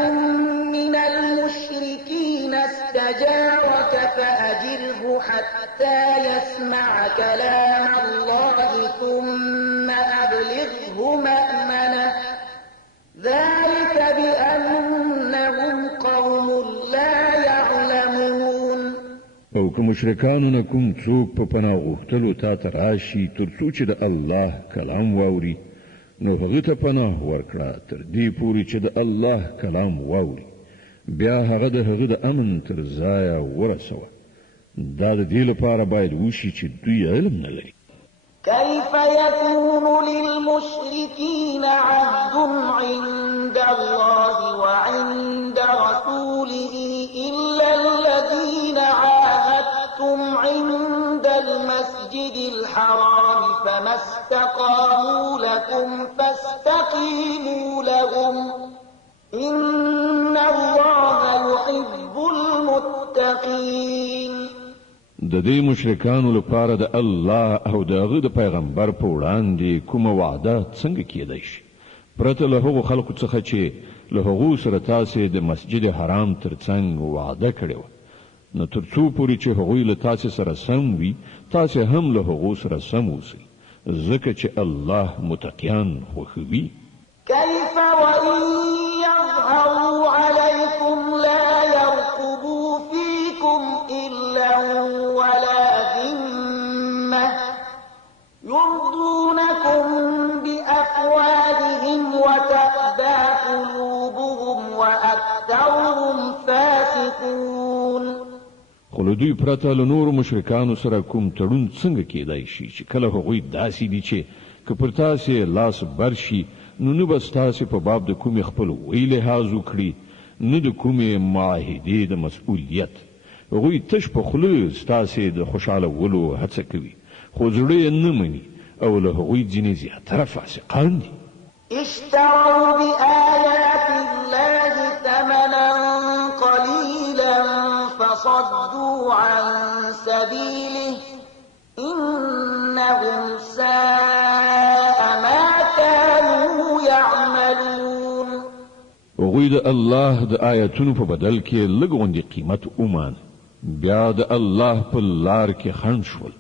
من المشركين استجارك فأجره حتى يسمع كلام الله ثم أبلغه مأمنه ذلك بأنهم قوم لا يعلمون. او که مشرکانو نه کوم څوک په پناه غوښتلو تا ته راشي تر څو چې د الله کلام واوري نو هغه ته پناه ورکړه تر دې پورې چې د الله کلام واوري بیا هغه د امن تر ځایه ورسوه. دا د دې لپاره باید وشي چې دوی علم نه لري. كيف يكون للمشركين عهد عند الله وعند رسوله إلا الذين عاهدتم عند المسجد الحرام فما استقاموا لكم فاستقيموا لهم إن الله يحب المتقين. د دې مشرکانو لپاره د الله او د هغه د پیغمبر په وړاندې کومه وعده څنګه کېدای شي پرته له هغو خلکو څخه چې له هغو سره تاسې د مسجد حرام ترڅنګ وعده کړې وه نو تر څو پورې چې هغوی له تاسې سره سم وي تاسې هم له هغو سره سم اوسئ ځکه چې الله متقیان خوښوي. كيف وإن يظهروا عليكم لا يرقبوا فيكم إلا ولا ذمة يرضونكم بأفواههم وتأبى قلوبهم وأكثرهم فاسقون. خو له دوی پرته له نورو مشرکانو سره کوم تړون څنګه کېدای شي چې کله هغوی داسې دي چې که پر تاسې لاس بر شي نو نه به ستاسې په باب د کومې خپل وی لحاظ وکړي نه د کومې معاهدې د مسؤلیت. هغوی تش په خوله ستاسې د خوشحالولو هڅه کوي خو زړه یې نه مني او له هغوی ځینې زیاتره فاسقان دي. اشتروا بآيات الله ثمنا قليلا فصدوا عن سبيله إنهم ساء ما كانوا يعملون. هغوی د الله د آیتونو په بدل کې لږ غوندې قیمت ومان بیا د الله په لار کې خنډ شول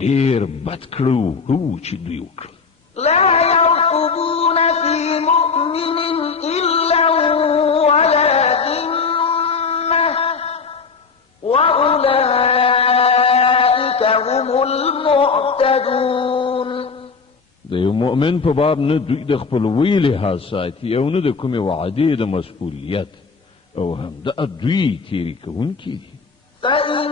ډېر بد کړو هو چې دوی وکړل. لا يرقبون في مؤمن إلا ولا ذمة وأولئك هم المعتدون. د یو مؤمن په باب نه دوی د خپلوۍ لحاظ ساتي او نه د کومې وعدې د مسؤلیت او هم د دوی تېرې کوونکي دي. فإن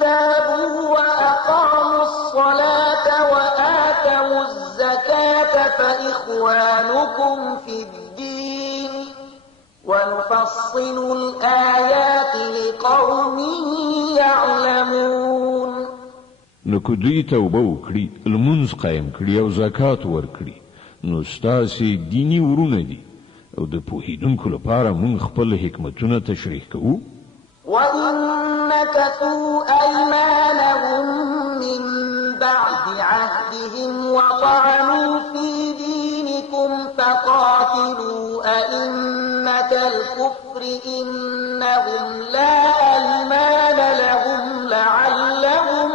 تابوا وأقاموا الصلاة وآتوا الزكاة فإخوانكم في الدين ونفصل الآيات لقوم يعلمون. نو که دوی توبه وکړي لمونځ قایم کړي او زکات ورکړي نو ستاسې دیني ورونه دي او د پوهېدونکو لپاره موږ خپل حکمتونه تشریح کوو. وإن نكثوا أيمانهم من بعد عهدهم وطعنوا في دينكم فقاتلوا أئمة الكفر إنهم لا أيمان لهم لعلهم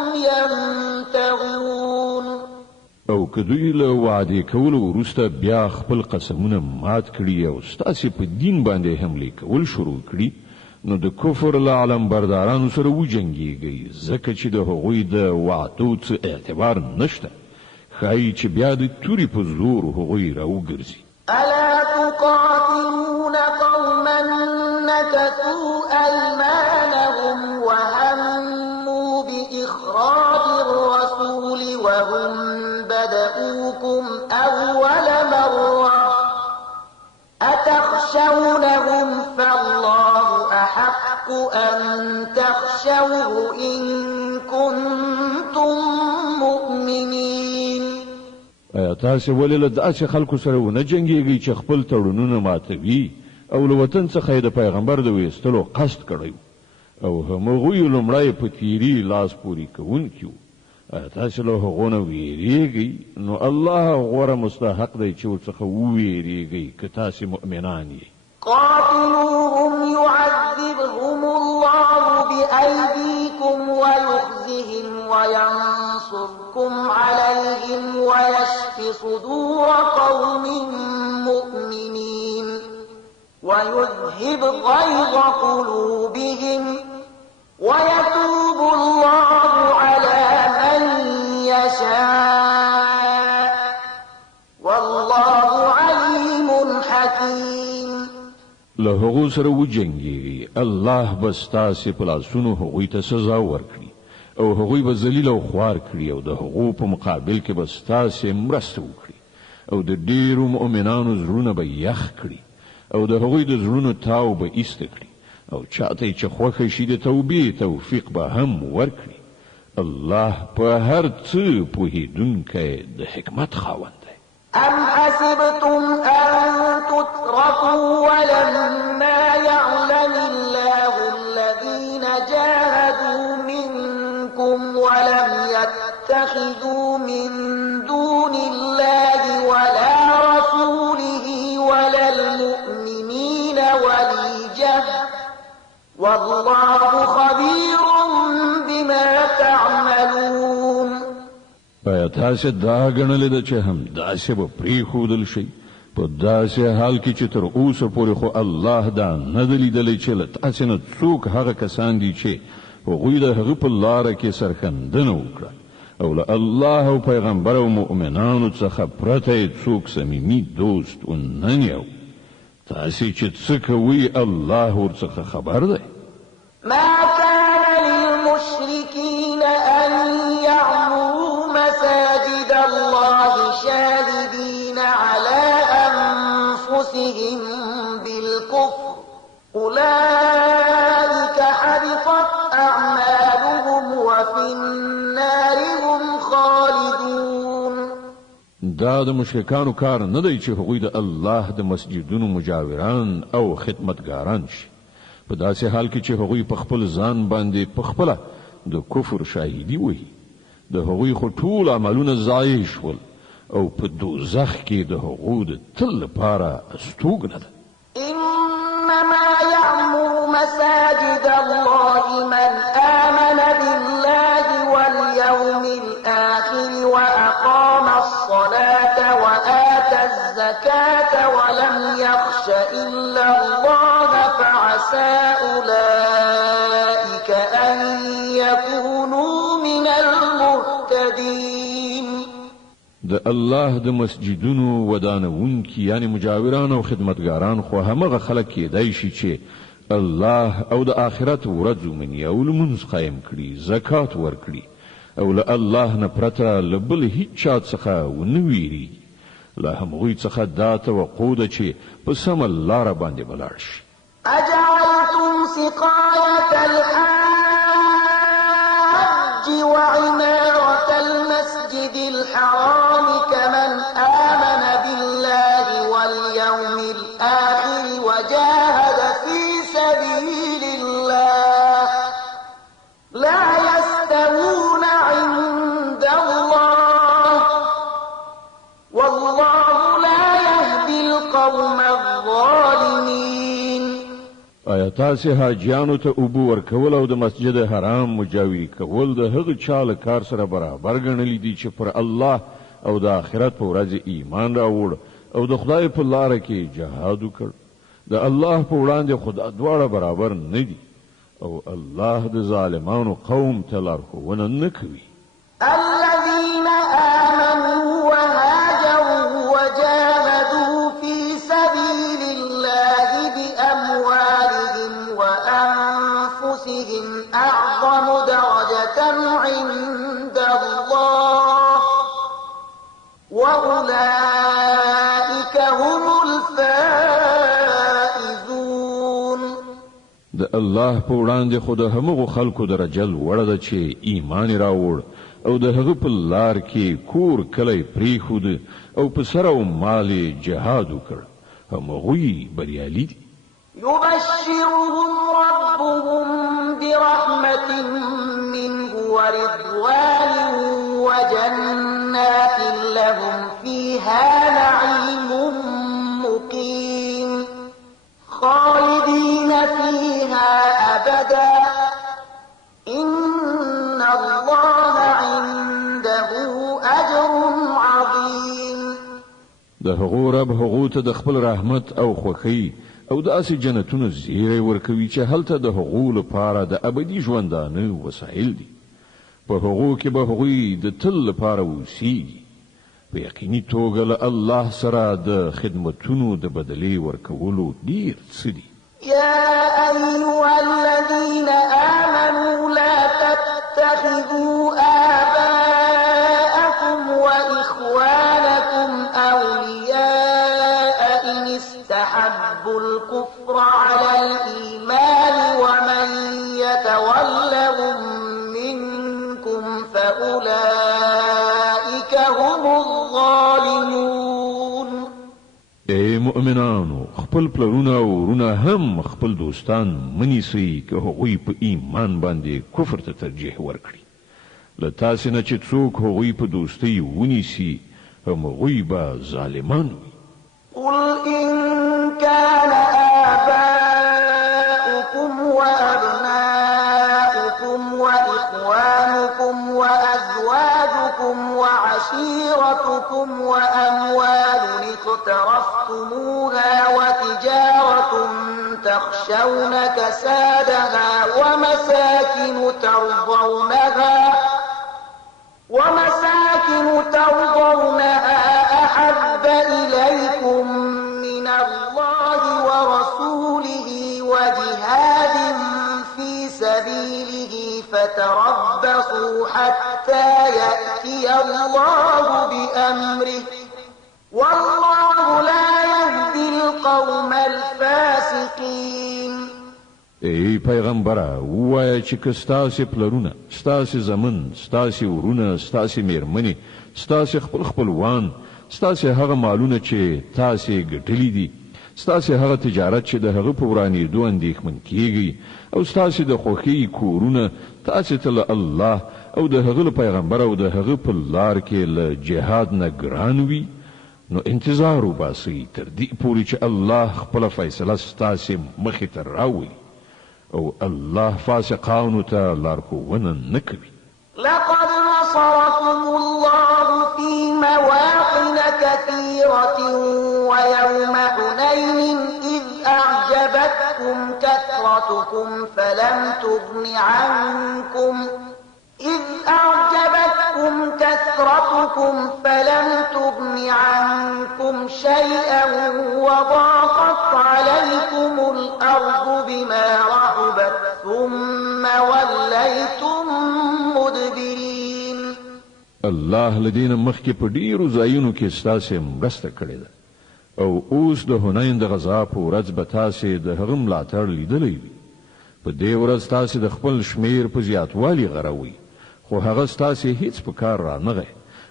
ينتهون. او که دوی له وعدې کولو وروسته بیا خپل قسمونه مات کړي او ستاسې په دین باندې حملې کول شروع کړي نو د کفر له علم بردارانو سره وجنګیږي ځکه چې د هغوی د وعدو څه اعتبار نشته ښایي چې بیا د تورې په زور هغوی راوګرځي ألا تقاتلون قوما نكثوا أيمانهم وهموا بإخراج الرسول وهم بدؤوكم أول مرة أتخشونهم فالله أحق أن تخشوه إن كنتم مؤمنين. ایا تاسو ولې له داسې خلکو سره ونه جنګیږئ چې خپل تړونونه ماتوي او له وطن څخه د پیغمبر د ویستلو قصد کړی او همغوی لومړی په تیری لاس پورې کوونکي وو ایا تاسو له هغو نه ویریږئ نو الله غوره مستحق دی چې ورڅخه وویریږئ که تاسې مؤمنان یې قاتلوهم يعذبهم الله بأيديكم ويخزهم وينصركم عليهم ويشف صدور قوم مؤمنين ويذهب غيظ قلوبهم ويتوب الله على من يشاء والله عليم حكيم. له هغو سره وجنګیږي الله به ستاسې په لاسونو هغوی ته سزا ورکړي او هغوی به ذلیل او خوار کړي او د هغو په مقابل کې به ستاسې مرسته وکړي او د ډیرو مؤمنانو زړونه به یخ کړي او د هغوی د زړونو تاو به ایسته کړي او چاته چې خوښه شي د توبې توفیق به هم ورکړي الله په هر څه پوهېدونکی د حکمت خاوند دی. أم حسبتم أن تتركوا ولما يعلم الله الذين جاهدوا منكم ولم يتخذوا من دون الله ولا رسوله ولا المؤمنين وليجة والله خبير بما تعملون. ایا تاسو دا غنل د چې هم داسې به پریښودل شي په داسې حال کې چې تر اوسه پورې خو الله دا نه دی لیدلی چې له تاسې نه څوک هغه کسان دي چې هغوی د هغه په لاره کې سرښندنه وکړه او له الله او پیغمبر او مؤمنانو څخه پرته څوک صمیمي دوست ونه نیو تاسې چې څه کوئ الله ورڅخه خبر دی. ما كان للمشركين أن يعمروا مساجد الله شاهدين على أنفسهم بالكفر أولئك حبطت أعمالهم وفي النار هم خالدون. دا د مشرکانو کار نه دی چې هغوی د الله د مسجدونو مجاوران او خدمتګاران شي په داسې حال کې چې هغوی په خپل ځان باندې په خپله د کفر شاهدي وهي د هغوی خو ټول عملونه ضایع شول او په دوزخ کې د هغو د تل لپاره استوګنه ده. إنما يعمر مساجد الله من آمن بالله واليوم الآخر وأقام الصلاة وآتى الزكاة ولم يخش إلا الله فعسى أولئك أن يكونوا من المهتدين. د الله د مسجدونو ودانونکي یعنی مجاوران او خدمتګاران خو همغه خلک کېدای شي چې الله او د آخرت ورځ ومني او لمونځ قایم کړي زکات ورکړي او له الله نه پرته له بل هیڅ چا څخه ونه ویریږي له همغوی څخه دا توقع ده چې په سمه لاره باندې ولاړ شي. أجعلتم سقاية الحاج وعمارة المسجد الحرام كمن آمن بالله واليوم الآخر وجاهد في سبيل الله لا يستوون عند الله والله لا يهدي القوم الظالمين. آیا تاسې حاجیانو ته اوبه ورکول او د مسجد حرام مجاوري کول د هغه چا له کار سره برابر ګڼلی دي چې پر الله او د آخرت په ورځ ایمان راوړ او د خدای په لاره کې جهاد وکړ د الله په وړاندې خدا دواړه برابر نه دي او الله د ظالمانو قوم ته لارښوونه نه کوي. الذين آمنوا وهاجروا وجاهدوا في سبيل الله بأموالهم وأنفسهم أعظم درجة عند الله وأولئك هم الفائزون. د الله په وړاندې خو د همغو خلکو درجه لوړه ده چې ایمان راوړ او د هغه په لار کې کور کلی پریښود او په سر او مال جهاد وکړ، همغوی بریالي دي. يبشرهم ربهم برحمة منه ورضوان وجنات لهم فيها نعيم مقيم خالدين فيها أبدا إن الله عنده أجر عظيم. د هغو رب هغو ته د خپل رحمت او خوښۍ او داسې جنتونو زیری ورکوي چې هلته د هغو لپاره د ابدي ژوندانه وسایل دي. په هغو کې به هغوی د تل لپاره اوسیږي. په یقیني توګه له الله سره د خدمتونو د بدلې ورکولو ډیر څه دي. يا أيها الذين آمنوا لا تتخذوا آباءكم وإخوانكم أولياء إن استحبوا الكفر على الإيمان ومن يتولهم منكم فأولئك هم الظالمون. ای مؤمنانو، خپل پلرونه او ورونه هم خپل دوستان منیسئ که هغوی په ایمان باندې کفر ته ترجیح ورکړي. له تاسې نه چې څوک هغوی په دوستۍ ونیسي همغوی به ظالمان وي. قل إن كان آباؤكم وأبناؤكم وإخوانكم وأزواجكم وعشيرتكم وأموال اقترفتموها وتجارة تخشون كسادها ومساكن ترضونها أحب إليكم من الله ورسوله وجهاد في سبيله فتربصوا حتى يأتي الله بأمره والله لا يهدي القوم الفاسقين. ای پیغمبره، ووایه چې که ستاسې پلرونه، ستاسې زمن، ستاسې ورونه، ستاسې میرمنې، ستاسې خپلوان، ستاسې هغه مالونه چې تاسې ګټلي دي، ستاسې هغه تجارت چې د هغه په ورانېدو اندېښمن کیږئ او ستاسې د خوښۍ کورونه تاسې ته له الله او د هغه له پیغمبر او د هغه په لار کې له جهاد نه ګران وي، نو انتظار وباسئ تر دې پورې چې الله خپله فیصله ستاسې مخې ته راولي او الله فاسقانو ته لارښوونه نه کوي. لقد نصركم الله في مواطن كثيرة ويوم حنين إذ أعجبتكم كثرتكم فلم تغن عنكم شيئا وضاقت عليكم الأرض بما رحبت ثم وليتم مدبرين. الله لدین مخکې په ډیرو ځایونو کې ستاسې مرسته کړې ده او اوس د حنین د غزا په ورځ به تاسې د هغه ملاتړ لیدلی وي. په دې ورځ تاسې د خپل شمیر په زیاتوالي غروئ، خو هغه ستاسې هیڅ په کار رانغی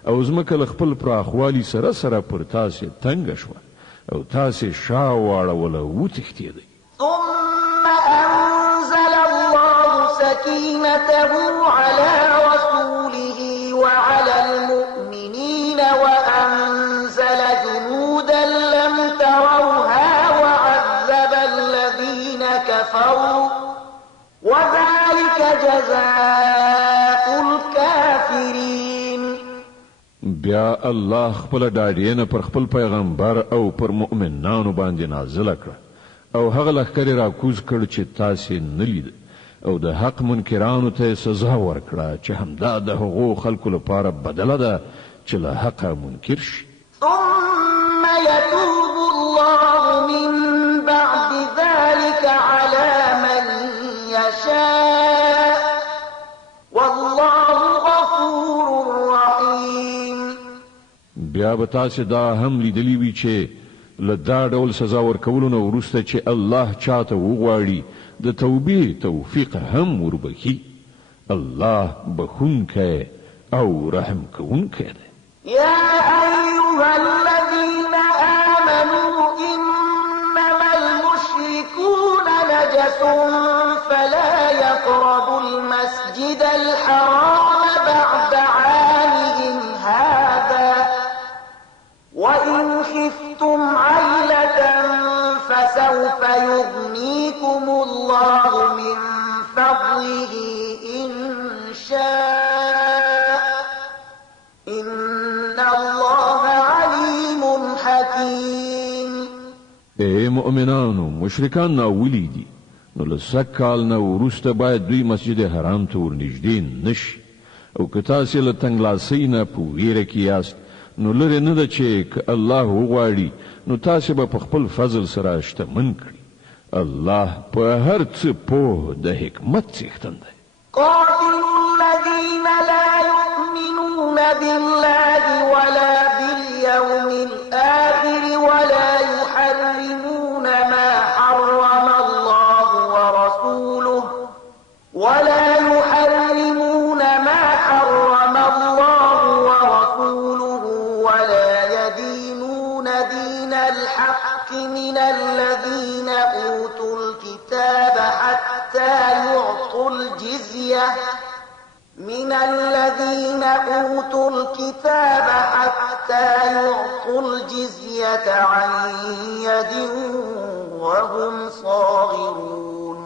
او ځمکه له خپل پراخوالي سره سره پر تاسې تنګه شوه او تاسې شا واړوله وتښتېدئ. ثم أنزل الله سكينته على رسوله وعلى المؤمنين وأنزل جنودا لم تروها وعذب الذين كفروا وذلك جزاء الكافرين. بیا الله خپل ډاډینه پر خپل پیغمبر او پر مؤمنانو باندې نازل کړ او هغه لښکر را کوز کړ چې تاسې نه لید او د حق منکرانو ته سزا ورکړه چې همدا د هغو خلکو لپاره بدله ده چې له حقه منکر شي. ثم يتوب الله من بعد ذلك على من يشاء والله غفور رحيم. بیا به تاسې دا هم لیدلی وي چې له دا ډول سزا ورکولو نه وروسته چې الله چاته وغواړي د توبې توفیق هم وربخي. الله بخونکی او رحم کوونکی دی. يا أيها الذين آمنوا إنما المشركون نجس فلا يقربوا المسجد الحرام بعد عامهم هذا وإن خفتم عيلة فسوف يغنيكم الله من فضله إن شاء إن الله عليم حكيم. اے مؤمنانو مشرکان ناولی دي نو له سږ کال نه وروسته باید دوی مسجد حرام ته ورنږدې نشي او که تاسې له تنګلاسۍ نه په ویره کې یاست نو لرې نه ده چې که الله وغواړي نو تاسې به په خپل فضل سره شتمن کړي. الله په هر څه پوه د حکمت څښتن دی. قاتلوا الذين لا يؤمنون بالله ولا باليوم الآخر ولا يحرمون ما حرم الله ورسوله ولا يدينون دين الحق من الذين أوتوا الكتاب حتى يعطوا الجزية عن يد وهم صاغرون.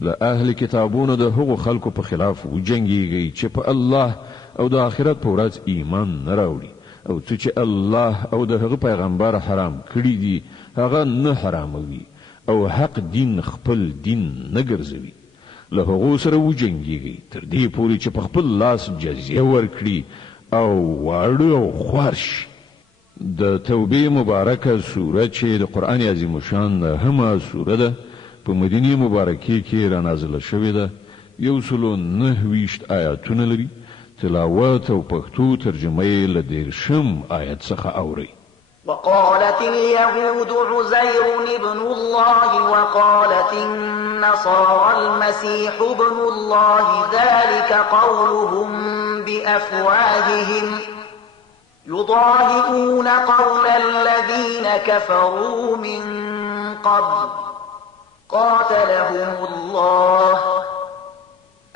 لأهل کتابونو د هغو خلکو په خلاف وجنګیږي چې په الله او د آخرت په ورځ ایمان نه راوړي او څه چې الله او د هغه پیغمبر حرام کړي دي هغه نه حراموي او حق دین خپل دین نه ګرځوي. له هغو سره وجنګیږي تر دې پورې چې په خپل لاس جزیه ورکړي او واړه او خوار شي. د توبې مبارکه سوره چې د قرآن عظیم شان همه سوره ده په مدینه مبارکه کې را نازله شوې ده. 129 آیاتونه لري. تلاوت او پښتو ترجمه یې له 13 آیت څخه اوري. وقالت اليهود عزير ابن الله وقالت النصارى المسيح ابن الله ذلك قولهم بأفواههم يضاهئون قول الذين كفروا من قبل قاتلهم الله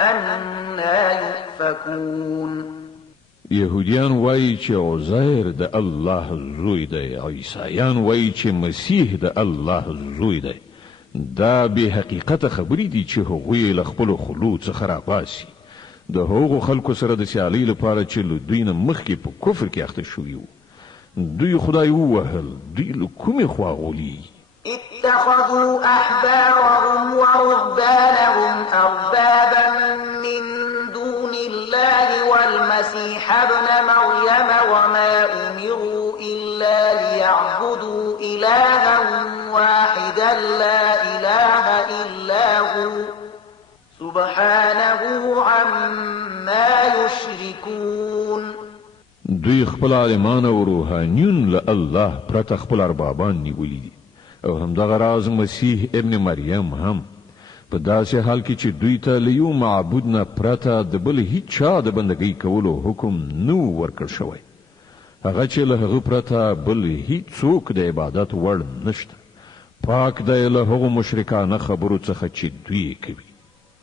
أنى يؤفكون. يهوديان وایي چې عزیر د الله زوی دی، عیسایان وایي چې مسیح د الله زوی دی. دا به حقیقت خبرې دي چې هغوی له خپل خلو څخه راباسي. د هغو خلکو سره د سیالۍ لپاره چې له دوی نه مخکې په کفر کې اخته شوي وو. دوی خدای ووهل، دوی له کومې خوا غولي. اتخذوا أحبارهم ورهبانهم أربابا من دون الله والمسيح ابن مريم وما أمروا إلا ليعبدوا إلها واحدا لا إله إلا هو سبحانه عما يشركون. دوی خپل عالمان او روحانیون له الله پرته خپل اربابان نیولي دي او همدغه راز مسیح ابن مریم هم په داسې حال کې چې دوی ته له یو معبود نه پرته د بل هیڅ چا د بندګۍ کولو حکم نو ورکړ شوی. هغه چې له هغه پرته بل هیڅوک د عبادت وړ نشته. پاک دی له هغو مشرکانه خبرو څخه چې دوی کوي.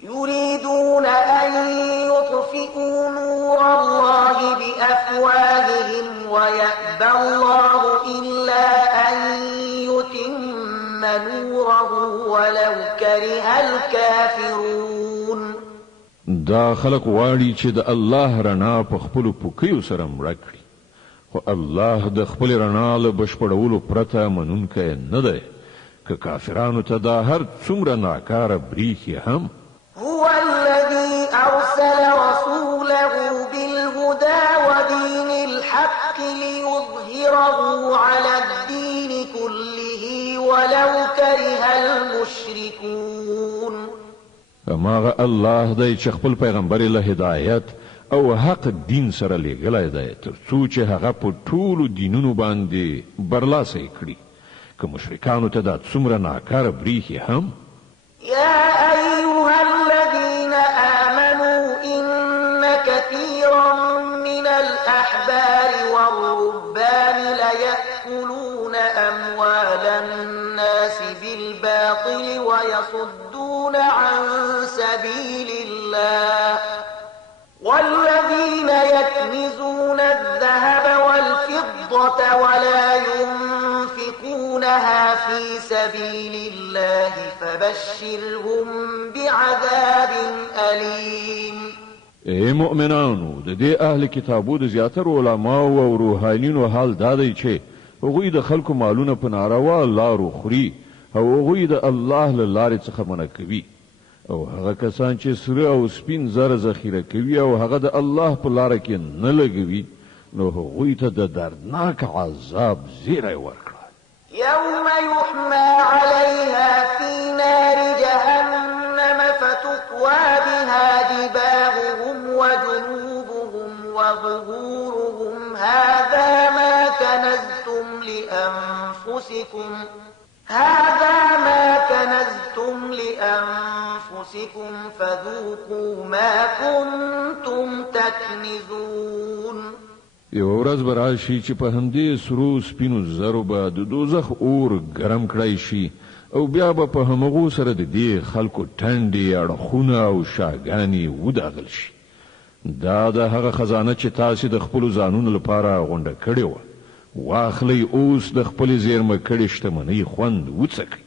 يريدون أن يطفئوا نور الله بأفواههم ويأبى الله إلا أن يتم نوره ولو كره الكافرون. دا خلق واړي چې د الله رڼا په خپل پوکیو سره مړه کړي، خو الله د خپل رڼا له بشپړولو پرته منونکی نه دی. که کافرانو ته دا هر څومره ناکاره بریښي هم هو الذي أرسل رسوله بالهدى ودين الحق ليظهره على الدين كله ولو كره المشركون. هماغه الله دی چې خپل پیغمبر له هدایت او حق دین سره لېږلی دی تر څو چې هغه په ټولو دینونو باندې برلاسی کړي که مشرکانو ته دا څومره ناکاره بریښي هم. يا أيها الذين آمنوا إن كثيرا من الأحبار والرهبان ليأكلون أموال الناس بالباطل ويصدون عن سبيل الله والذين يكنزون الذهب والفضة ولا ينفقونها في سبيل الله فبشرهم بعذاب أليم. ای مؤمنانو د دې اهل کتابو د زیاترو علماو او روحانینو حال دا دی چې هغوی د خلکو مالونه په ناروا لارو خوري او هغوی د الله له لارې څخه منع کوي او هغه کسان چې سره او سپین زر ذخیره کوي او هغه د الله په لاره کې نه لګوي نو هغوی ته د دردناک عذاب زیری ورکړه. يوم يحمى عليها في نار جهنم فتكوى بها جباههم وجنوبهم وظهورهم هذا ما كنزتم لأنفسكم فذوقوا ما كنتم تكنزون. یو ورځ به راشي چې په همدې سرو سپینو زرو به د دوزخ اور ګرم کړی شي او بیا به په همغو سره د دې خلکو ټنډې اړخونه او شاګانې وداغل شي. دا د هغه خزانه چې تاسې د خپلو ځانونو لپاره غونډه کړې وه واخلئ اوس د خپلې زیرمه کړې شتمنۍ خوند وڅکئ.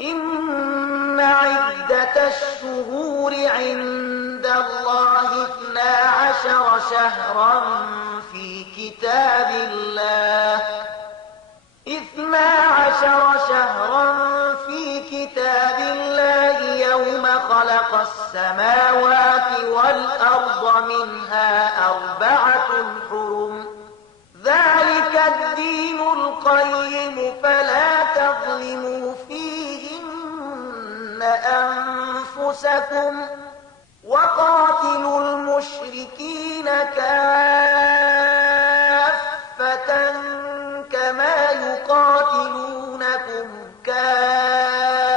إن عدة الشهور عند الله 12 شهرا في كتاب الله 12 شهرا في كتاب الله يوم خلق السماوات والأرض منها 4 حرم ذلك الدين القيم فلا تظلموا فيهن أنفسكم وقاتلوا المشركين كافة كما يقاتلونكم كافة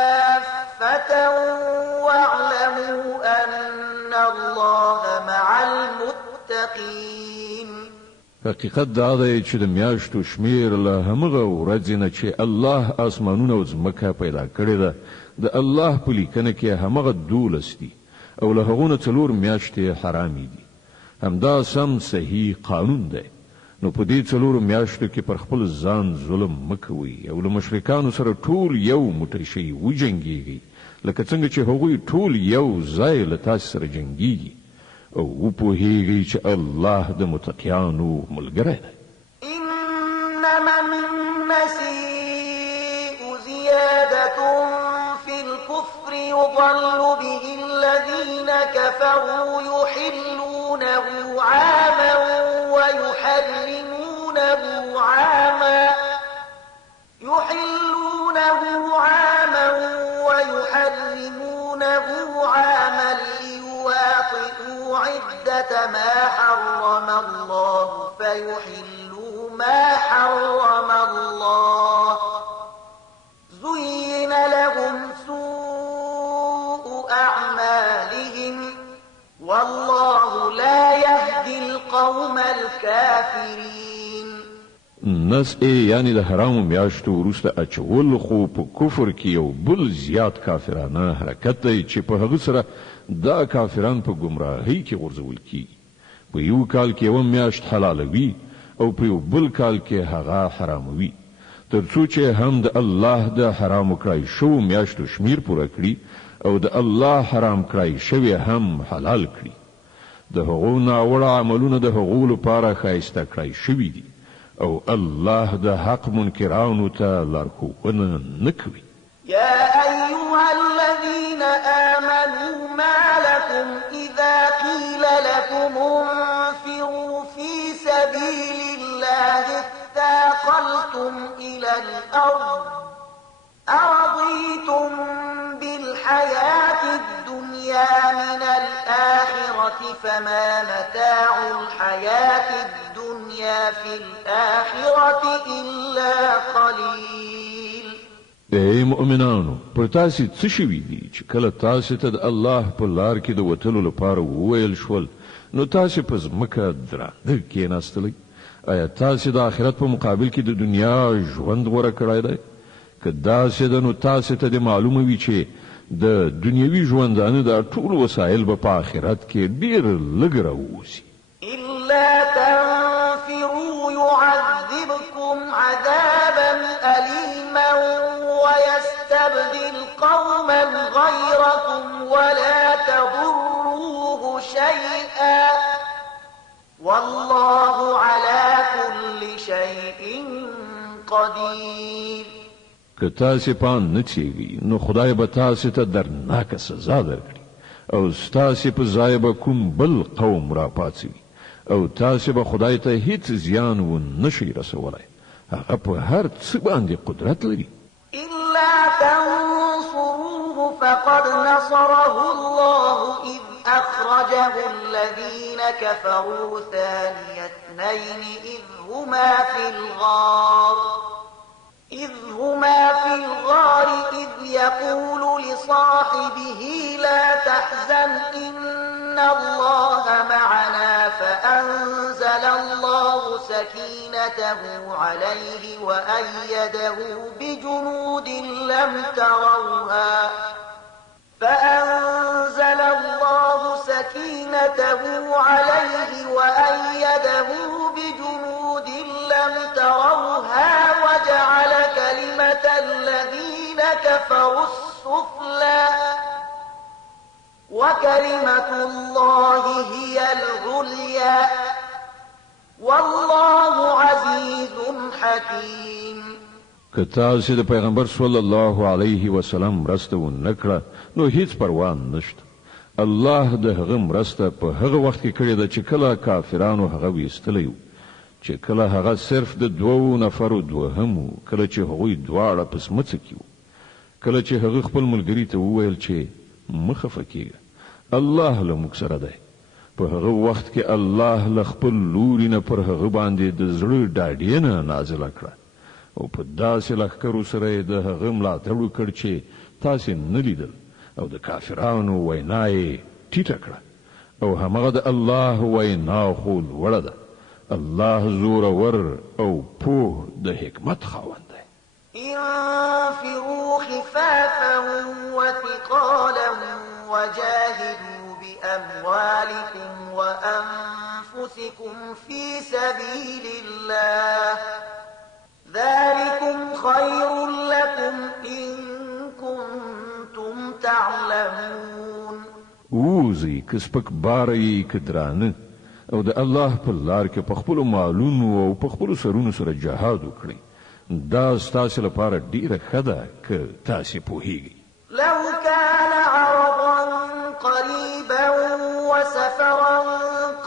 واعلموا أن الله مع المتقين. حقیقت دا دی چې د میاشتو شمیر له همغه ورځې نه چې الله اسمانونه او ځمکه پیدا کړې ده د الله په لیکنه کې همغه 12 دي او له هغو نه 4 میاشتې حرامې دي. همدا سم صحیح قانون دی. نو په دې 4 میاشتو کې پر خپل ځان ظلم مه کوئ او له مشرکانو سره ټول یو موټی شئ وجنګېږئ لکه څنګه چې هغوی ټول یو ځای له تاسې سره جنګېږي او وپوهیږئ چې الله د متقیانو ملګری دی. إنما النسيء زيادة في الكفر يضل به الذين كفروا يحلونه عاما ويحرمونه عاما ليواطئوا عدة ما حرم الله فيحلوا ما حرم الله زين لهم سوء أعمالهم والله لا يهدي القوم الكافرين. نس یعنی د حرامو میاشتو وروسته اچول خو په کفر کې یو بل زیات کافرانه حرکت دی چې په هغه سره دا کافران په گمراهۍ کې غورځول کیږي. په یو کال کې یو میاشت حلالوي او په یو بل کال کې هغه حراموي تر څو چې هم د الله د حرام کړای شو میاشتو شمیر پوره کړي او د الله حرام کړای شوی هم حلال کړي. د هغو ناوړه عملونه د هغو لپاره ښایسته کړای شوي دي او الله د حق منکرانو ته لارښوونه نه کوي. يا أيها الذين آمنوا ما لكم إذا قيل لكم انفروا في سبيل الله اثاقلتم إلى الأرض أرضيتم بالحياة الدنيا من الآخرة فما متاع الحياة الدنيا في الآخرة إلا قليل. ای مؤمنانو، پر تاسې څه شوي دي چې کله تاسې ته د الله په لار کې د وتلو لپاره وویل شول نو تاسې په ځمکه درانده کېناستئ؟ آیا تاسې د آخرت په مقابل کې د دنیا ژوند غوره کړی دی؟ که داسې ده نو تاسې ته د معلومه وي چې د دنیوي ژوندانه د ټول وسایل به په آخرت کې ډېر لږ راووځي. إلا تنفروا يعذبكم عذابا أليما ويستبدل قوما غيركم ولا تضروه شيئا والله على كل شيء قدير. که تاسې پام نه کېږئ نو خدای به تاسې ته درناکه سزا درکړي او ستاسې په ځای به کوم بل قوم راپاڅوي او تاسې به خدای ته هیڅ زیان ونه شئ رسولی. هغه په هر څه باندې قدرت لري. إلا تنصروه فقد نصره الله إذ أخرجه الذين كفروا ثاني اثنين إذ هما في الغار إذ يقول لصاحبه لا تحزن إن الله معنا فأنزل الله سكينته عليه وأيده بجنود لم تروها وجعل كلمة الذين كفروا السفلى وكلمة الله هي العليا والله عزيز حكيم. که تاسې د پیغمبر صلی الله علیه وسلم مرسته ونه کړه نو هیڅ پروا نشته. الله د هغه مرسته په هغه وخت کې کړې ده چې کله کافرانو هغه ویستلی و، چې کله هغه صرف د 2 نفرو دوهم و، کله چې هغوی دواړه په سمڅه کې وو، کله چې هغه خپل ملګري ته وویل چې مه خفه کېږه، الله له موږ سره دی. په هغه وخت کې الله له خپل لوري نه پر هغه باندې د زړه ډاډینه نازله کړه او په داسې لښکرو سره یې د هغه ملاتړ وکړ چې تاسې نه لیدل او د کافرانو وینا یې ټیټه کړه او همغه د الله وینا خو لوړه ده. الله زورور او پوه د حکمت خاوند دی. انفروا خفافا وثقالا وجاهدوا بأموالكم وأنفسكم في سبيل الله ذلكم خير لكم إن كنتم تعلمون. اوزی که سپک باری که درانه او د الله په لار کې په خپلو مالونو او په خپلو سرونو سره جهاد وکړئ. دا ستاسې لپاره ډیره ښه ده که تاسې پوهیږئ. لو كان عرضا قريبا وسفرا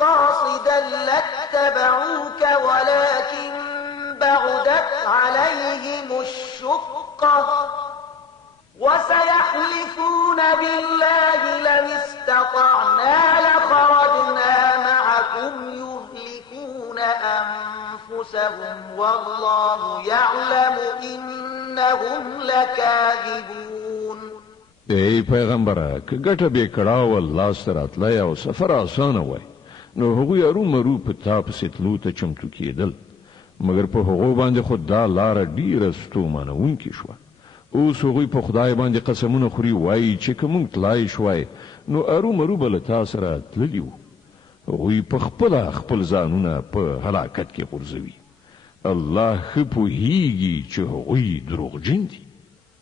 قاصدا لاتبعوك ولكن بعدت عليهم الشقة وسيحلفون بالله لو استطعنا لخرجنا معكم يهلكون أنفسهم والله يعلم إنهم لكاذبون. ای پیغمبره که ګټه به کړه الله سره تلای او سفر آسانه وای نو هغوی ارومرو په تا پسې تلو ته چمتو کېدل، مګر په هغو باندې خو دا لاره ډیره ستومانوونکې شوه. اوس هغوی په خدای باندې قسمونه خوري وایي چې که موږ تلای شوای نو ارومرو به له تا سره تللي وو. هغوی په خپله خپل ځانونه په هلاکت کې غورځوي. الله ښه پوهیږي چې هغوی دروغجن دي.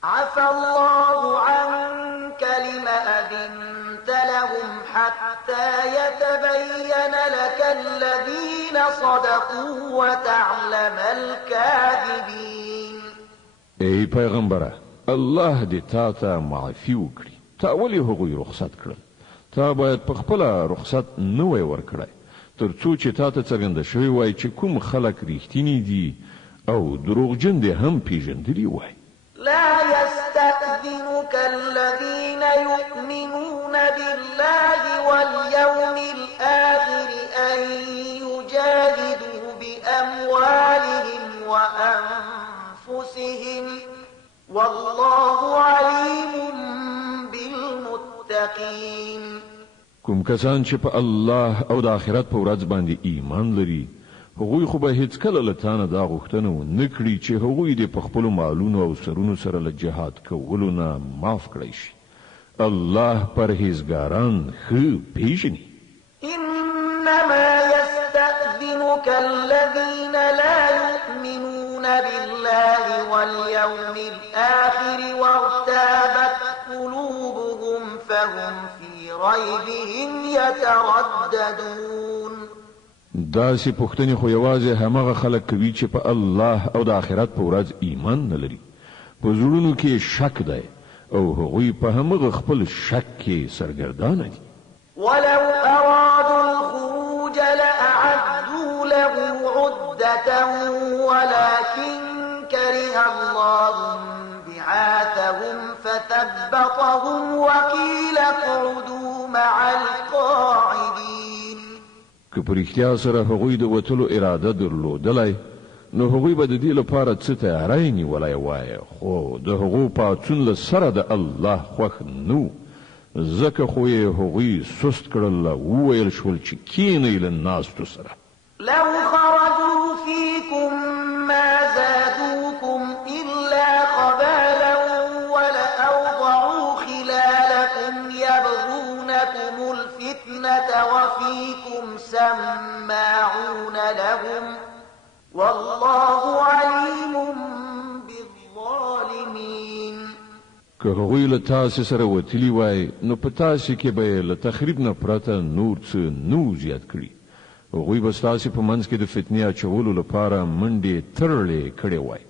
عفى الله عنك لم أذنت لهم حتى يتبين لك الذين صدقوا وتعلم الكاذبين. ای پیغمبره الله دې تا ته معافي وکړي. تا ولې هغوی رخصت کړل؟ تا باید په خپله رخصت نه وای ورکړی تر څو چې تا ته څرګنده شوی وای چې کوم خلک ریښتیني دي او دروغجن دې هم پیژندلي وای. لا يستأذنك الذين يؤمنون بالله واليوم الآخر أن يجاهدوا بأموالهم وأنفسهم والله عليم بالمتقين. کوم کسان چې په الله او د آخرت په ورځ باندې ایمان لري هغوی خو به هیڅکله له تا نه دا غوښتنه ونه کړي چې هغوی دې په خپلو مالونو او سرونو سره له جهاد کولو نه معاف کړی شي. الله پرهیزګاران ښه پیژني. إنما يستأذنك الذين لا يؤمنون بالله واليوم الآخر وارتابت قلوبهم فهم في ريبهم يترددون. داسې پوښتنې خو یوازې همغه خلک کوي چې په الله او د آخرت په ورځ ایمان نه لري. په زړونو کې شک دی او هغوی په همغه خپل شک کې سرګردانه دي. ولو أرادوا الخروج لأعدوا له عدة ولكن كره الله بعاثهم فثبطهم وقيل اقعدوا مع القاعدين. که په رښتیا سره هغوی د وتلو اراده درلودلی نو هغوی به د دې لپاره څه تیاری نیولی وای خو د هغو پاڅون له سره د الله خوښ نه ځکه خو یې هغوی سست کړل وویل شول چې کینئ له ناستو سره. لو خرجوا فيكم ما زادوكم إلا خبالا ولأوضعوا خلالكم يبغونكم الفتنة وفيكم سماعون لهم والله عليم بالظالمين. که هغوی له تاسې سره وتلي وای نو په تاسې کې به یې له تخریب نه پرته نور څه نه زیات کړي. هغوی به ستاسې په منځ کې د فتنې اچولو لپاره منډې ترړې کړې وای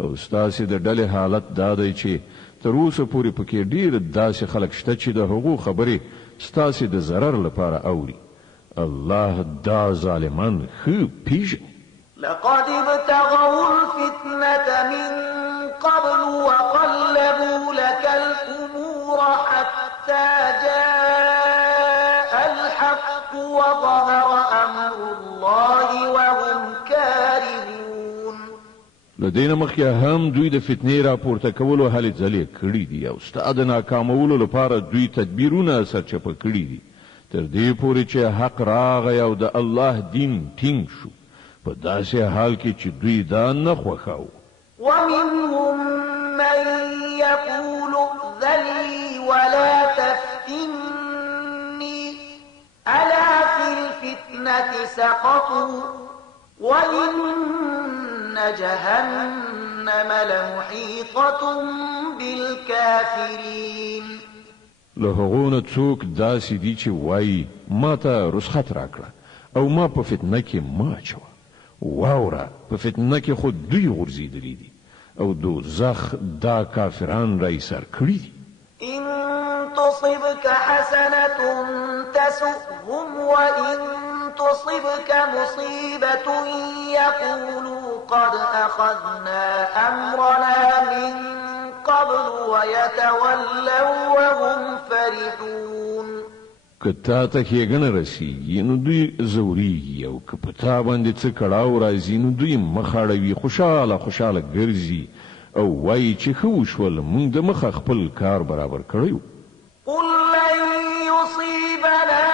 او ستاسې د ډلې حالت دا دی چې تر اوسه پورې پکې ډېر داسې خلک شته چې د هغو خبرې ستاسې د ضرر لپاره اوري. الله دا ظالمان ښه پیژني. لقد ابتغوا الفتنة من قبل وقلبوا لك الأمور حتى جاء الحق وظهر أمر الله وهم كارهون. لدينا مخکې هم دوی د فتنې راپورته کولو هلې ځلې کړي دي او ستا د ناکامولو لپاره دوی تدبیرونه سرچپه کړي دي تر دې پورې چې حق راغی او د الله دین ټینګ شو په داسې حال کې چې دوی دا نه خوښاوه. ومنهم من يقول ائذن لي ولا تفتني ألا في الفتنة سقطوا وإن جهنم لمحيطة بالكافرين. له هغو نه څوک داسې دي چې وایي ما ته رخصت راکړه او ما په فتنه کې ما اچوه. واوره په فتنه کې خو دوی غورځېدلي دي او دوزخ دا کافران را ایسار کړي دي. إن تصبك حسنة تسؤهم وإن تصبك مصيبة يقولوا قد أخذنا أمرنا من قبل ويتولوا وهم فرحون. که تا ته ښېګڼه رسیږي نو دوی ځورېږي او که په تا باندې څه کړاو راځي نو دوی مخ اړوي خوشحاله خوشحاله ګرځي او وایي چې ښه وشول موږ د مخه خپل کار برابر کړی و. قل لن يصيبنا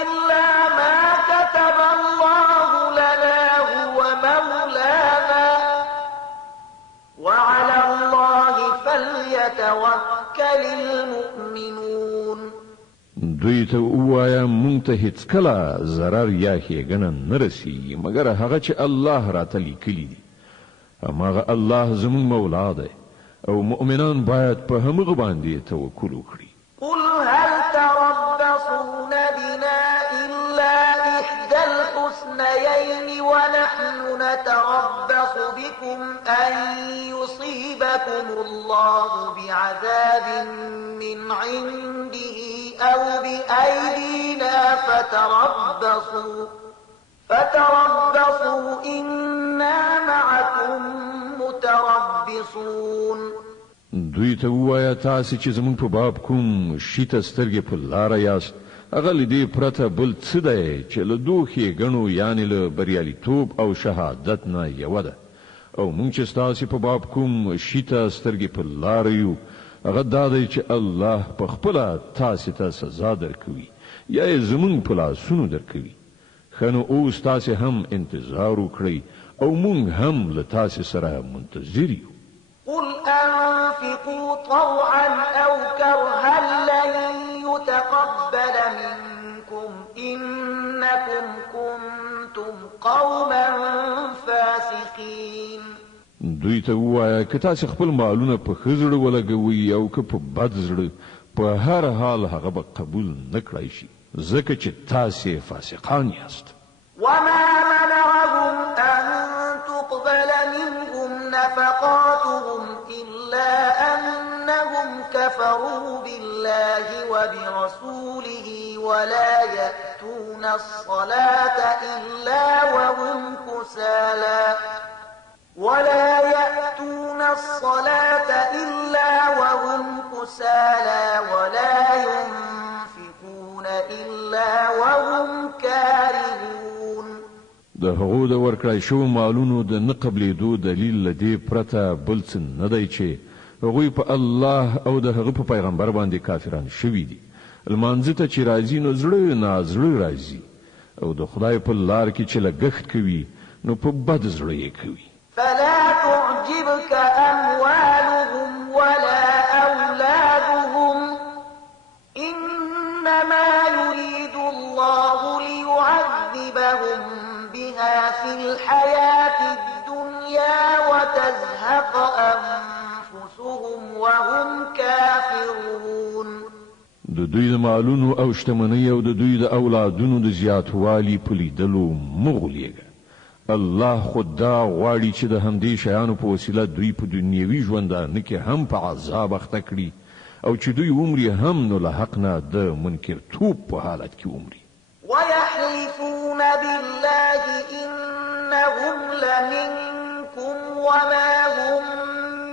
إلا ما كتب الله لنا هو مولانا وعلى الله فليتوكل المؤمنون. دوی ته ووایه موږ ته هیڅکله ضرر یا ښېګڼه نه رسیږي مګر هغه چې الله راته لیکلي دي. هماغه الله زموږ مولا دی او مؤمنان باید په همغه باندې توکل وکړي. قل هل تربصون بنا إلا إحدى الحسنيين الليلين ونحن نتربص بكم أن يصيبكم الله بعذاب من عنده أو بأيدينا فتربصوا إنا معكم متربصون. دوی ته ووایه تاسې چې زموږ په باب کوم شي ته سترګې په لاره یاست هغه له دې پرته بل څه دی چې له دوو ښېګڼو یعنې له بریالیتوب او شهادت نه یوه ده او موږ چې ستاسې په باب کوم شي ته سترګې په لاره یو هغه دا دی چې الله په خپله تاسې ته سزا درکوي یا یې زموږ په لاسونو درکوي. ښه نو اوس تاسې هم انتظار وکړئ او موږ هم له تاسې سره منتظر یو. قل أنفقوا طوعا أو كرها لن يتقبل منكم إنكم كنتم قوما فاسقين. دوی ته ووایه که تاسې خپل مالونه په ښه زړه ولګوئ او که په بد زړه په هر حال هغه به قبول نه کړای شي ځکه چې تاسې فاسقان یاست. وما منعهم أن تقبل منهم نفقاتهم إلا أنهم كفروا بالله وبرسوله ولا يأتون الصلاة إلا وهم كسالى ولا ينفقون إلا وهم كارهون. د هغو د ورکړای شوو مالونو د نه قبلېدو دلیل له دې پرته بل څه نه دی چې هغوی په الله او د هغه په پیغمبر باندې کافران شوي دي. لمانځه ته چې راځي نو زړه نازړه راځي او د خدای په لار کې چې لګښت کوي نو په بد زړه یې کوي. فلا تعجبك أموالهم ولا أولادهم إنما يريد الله ليعذبهم بها في الحياة الدنيا وتزهق أنفسهم وهم كافرون. د دوی د مالونو او شتمنۍ او د دوی د اولادونو د زیاتوالي په لیدلو مه غولیږه. الله خود دا غواړي چې د همدې شیانو په وسیله دوی په دنیوي ژوندانه کې هم په عذاب اخته کړي او چې دوی عمرې هم نو له حق نه د منکرتوب په حالت کې عمرې. ويحلفون بالله إنهم لمنكم وما هم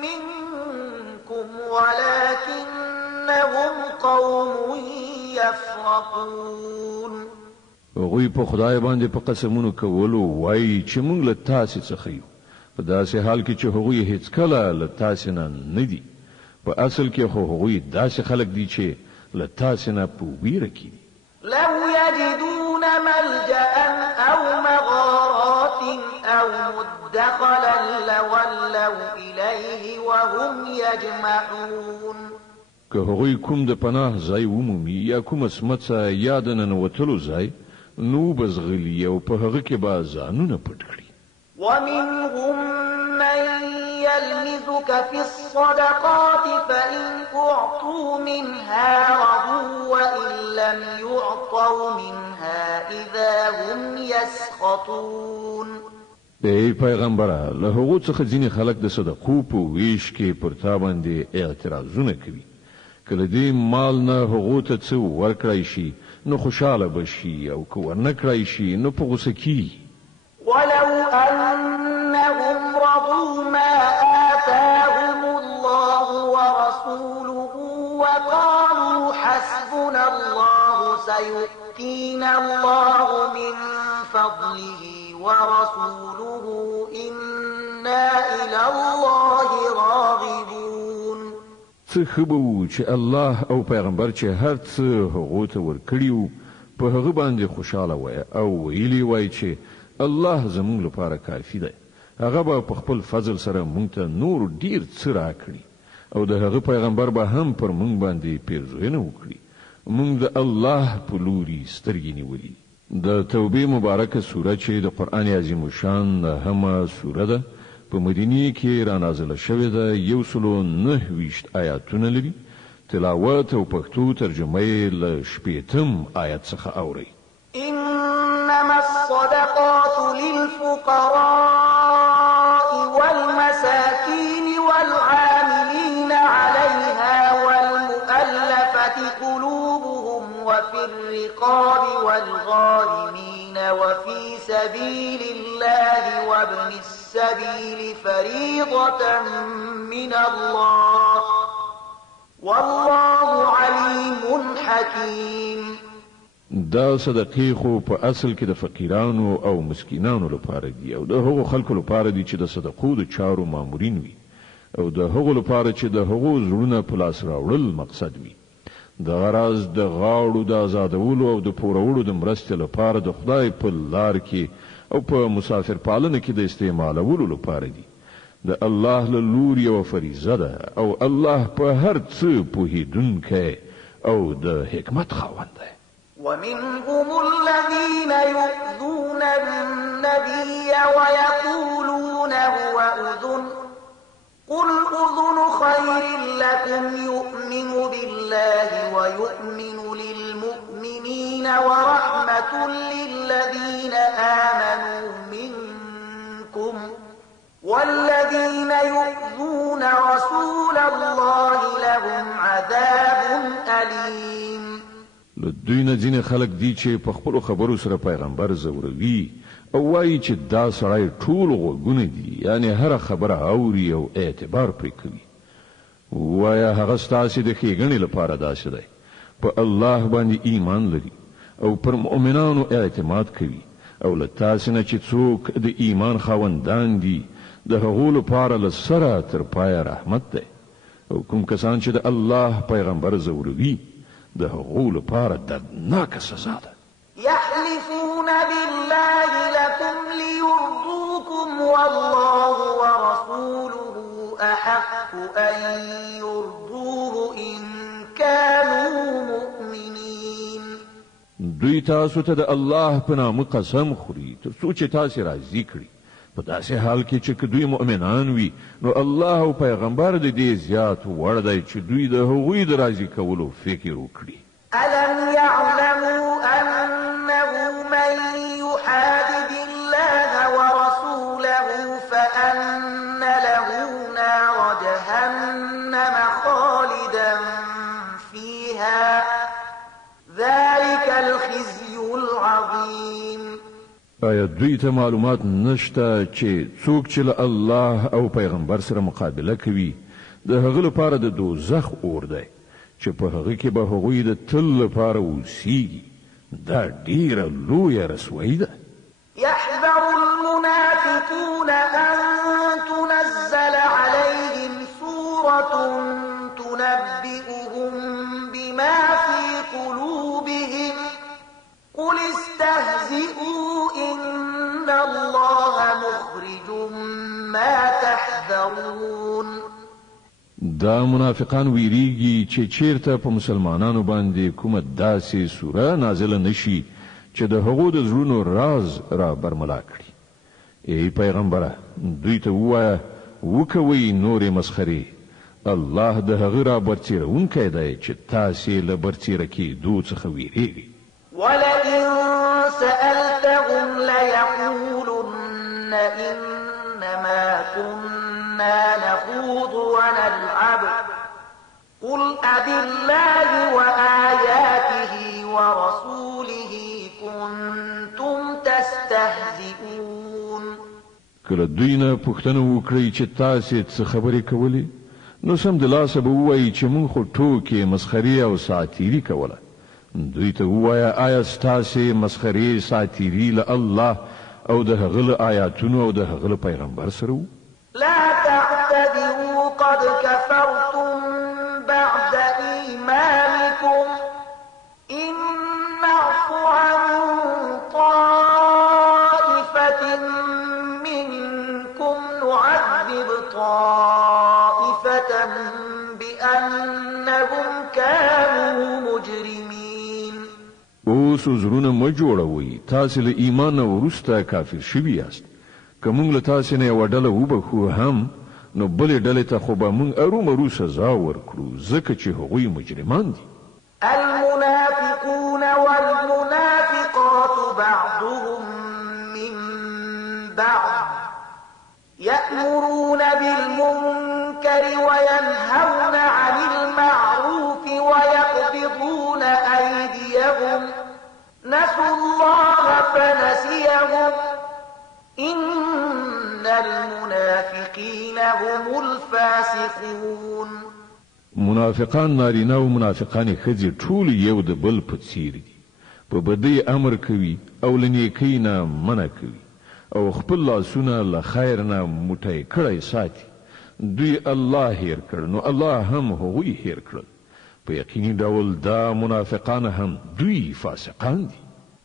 منكم ولكنهم قوم يفرقون. هغوی په خدای باندې په قسمونو کولو وایي چې موږ له تاسې څخه یو په داسې حال کې چې هغوی هیڅکله له تاسې نه دي. په اصل کې خو هغوی داسې خلک دي چې له تاسې نه په ویره کې دي. لو يجدون ملجأ أو مغارات أو مدخلا لولوا إليه وهم يجمعون. که هغوی کوم د پناه ځای ومومي یا کومه سمڅه یا د ننوتلو ځای نو بزغلي او په هغه کې به ځانونه پټ کړي. ومنهم من يلمزك في الصدقات فإن أعطوا منها رضوا وإن لم يعطوا منها إذا هم يسخطون. ای پیغمبره له هغو څخه ځینې خلک د صدقو په ویش کې پر تا باندې اعتراضونه کوي. کله دې مال نه هغو ته څه ورکړای شي نو خوشاله بشي او که ورنه کړای شي نو په غوسه کیږي. ولو أنهم رضوا ما آتاهم الله ورسوله وقالوا حسبنا الله سيؤتينا الله من فضله ورسوله إنا إلى الله راغبون. څه ښه به وو چې الله او پیغمبر چې هر څه هغو ته ورکړي وو په هغه باندې خوشاله وای او ویلي وای چې الله زموږ لپاره کافي دی. هغه به په خپل فضل سره موږ ته نور ډیر څه راکړي او د هغه پیغمبر به هم پر موږ باندې پیرزوینه وکړي. موږ د الله په لوري سترګې نیولي. د توبې مبارکه سوره چې د قرآن عظیم شان همه سوره ده په مدینه کې را نازله شوې ده. 129 آیاتونه لري. تلاوت او پښتو ترجمه له 8 آیت څخه اوري. إنما الصدقات للفقراء والمساكين والعاملين عليها والمؤلفة قلوبهم وفي الرقاب والغارمين وفي سبيل الله وابن السبيل فريضة من الله والله عليم حكيم. دا صدقې خو په اصل کې د فقیرانو او مسکینانو لپاره دي او د هغو خلکو لپاره دي چې د صدقو د چارو مامورین وي او د هغو لپاره چې د هغو زړونه په لاس راوړل مقصد وي. د غرض د غاړو د آزادولو او د پورولو د مرستې لپاره د خدای په لار کې او په مسافر پالنه کې د استعمالولو لپاره دي. د الله له لوري یوه فریضه ده او الله په هر څه پوهېدونکی او د حکمت خاوند دی. ومنهم الذين يؤذون النبي ويقولون هو أذن قل أذن خير لكم يؤمن بالله ويؤمن للمؤمنين ورحمة للذين آمنوا منكم والذين يؤذون رسول الله لهم عذاب أليم. دوی نه ځینې خلک دي چې په خپلو خبرو سره پیغمبر زوروي او وایي چې دا سړی ټول غوږونه دي، یعنی هره خبره اوري او اعتبار پرې کوي. وایه هغه ستاسې د ښېګڼې لپاره داسې دی، په الله باندې ایمان لري او پر مؤمنانو اعتماد کوي او له تاسې نه چې څوک د ایمان خاوندان دي د هغو لپاره له سره تر پایه رحمت دی او کوم کسان چې د الله پیغمبر زوروي د هغو لپاره دردناکه سزا ده. يحلفون بالله لكم ليرضوكم والله ورسوله أحق أن يرضوه إن كانوا مؤمنين. دوی تاسو ته د الله په نامه قسم خوري تر څو چې تاسې راضي کړي، په داسې حال کې چې که دوی مؤمنان وي نو الله او پیغمبر د دې زیات وړ دی چې دوی د هغوی د راضي کولو فکر وکړي. ألم يعلموا أنه من يحادد الله ورسوله فأن له نار جهنم خالدا فيها ذلك الخزي العظيم. آیا دوی ته معلومات نشته چې څوک چې له الله او پیغمبر سره مقابله کوي د هغه لپاره د دوزخ اور دی چې په هغه کې به هغوی د تل لپاره اوسیږي؟ دا ډیره لویه رسوایي ده. يحذر المنافقون أن تنزل عليهم سورة تنبئهم بما في قلوبهم قل استهزئوا إن الله مخرج ما تحذرون. دا منافقان ویریږي چې چیرته په مسلمانانو باندې کومه داسې سوره نازله نشي چې د هغو د زړونو راز را برملا کړي. ای پیغمبره دوی ته ووایه وکوئ نورې مسخرې، الله د هغه را برڅیرونکی دی چې تاسې له برڅیره کېدو څخه ویریږئ. ولئن سألتهم ليقولن إنما كنا نخوض ونلعب قل أبالله وآياته ورسوله كنتم تستهزئون. کله دوی نه پوښتنه وکړئ چې تاسې څه خبرې کولې نو سمدلاسه به ووایي چې موږ خو ټوکې مسخرې او ساعتیري کوله. دوی ته ووایه آیا ستاسې مسخرې ساعتیري له الله او د هغه له آیاتونو او د هغه له پیغمبر سره وو؟ لا تعتذروا قد كفرتم بعد إيمانكم إن نعف عن طائفة منكم نعذب طائفة بأنهم كانوا مجرمين. اوس زړونه مه جوړوئ، تاسې له ایمان نه وروسته کافر شوي یاست. که موږ له تاسې نه یوه ډله وبخو هم نو بلې ډلې ته خو به موږ ارومرو سزا ورکړو ځکه چې هغوی مجرمان دي. المنافقون والمنافقات بعضهم من يأمرون بالمنكر وينهون عن المعروف ويقبضون أيديهم نسوا الله فنسيهم إن المنافقين هم الفاسقون. منافقان نارینه او منافقان ښځې ټول یو د بل په څیر دي، په بدۍ امر کوي او له نیکۍ نه منع کوي او خپل لاسونه له خیر نه موټی کړی ساتي. دوی الله هیر کړ نو الله هم هغوی هیر کړل. په یقیني ډول دا منافقان هم دوی فاسقان دي.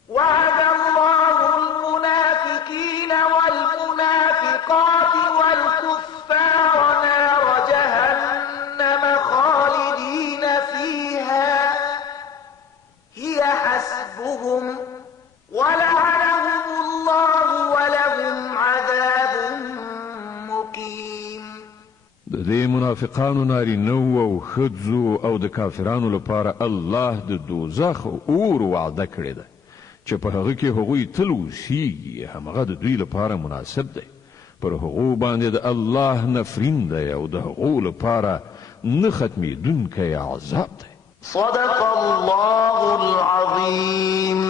وعد الله المنافقين والمنافقات والكفار نار جهنم خالدين فيها هي حسبهم ولعنهم الله ولهم عذاب مقيم. د دې منافقانو نارینه‌و او ښځو او د کافرانو لپاره الله د دوزخ اور وعده کړې ده چې په هغه کې هغوی تل اوسیږي. همغه د دوی لپاره مناسب دی. پر هغو باندې د الله نفرین دی او د هغو لپاره نه ختمېدونکی عذاب دی. صدق الله العظيم.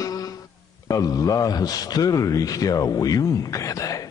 الله ستر رښتیا ویونکی دی.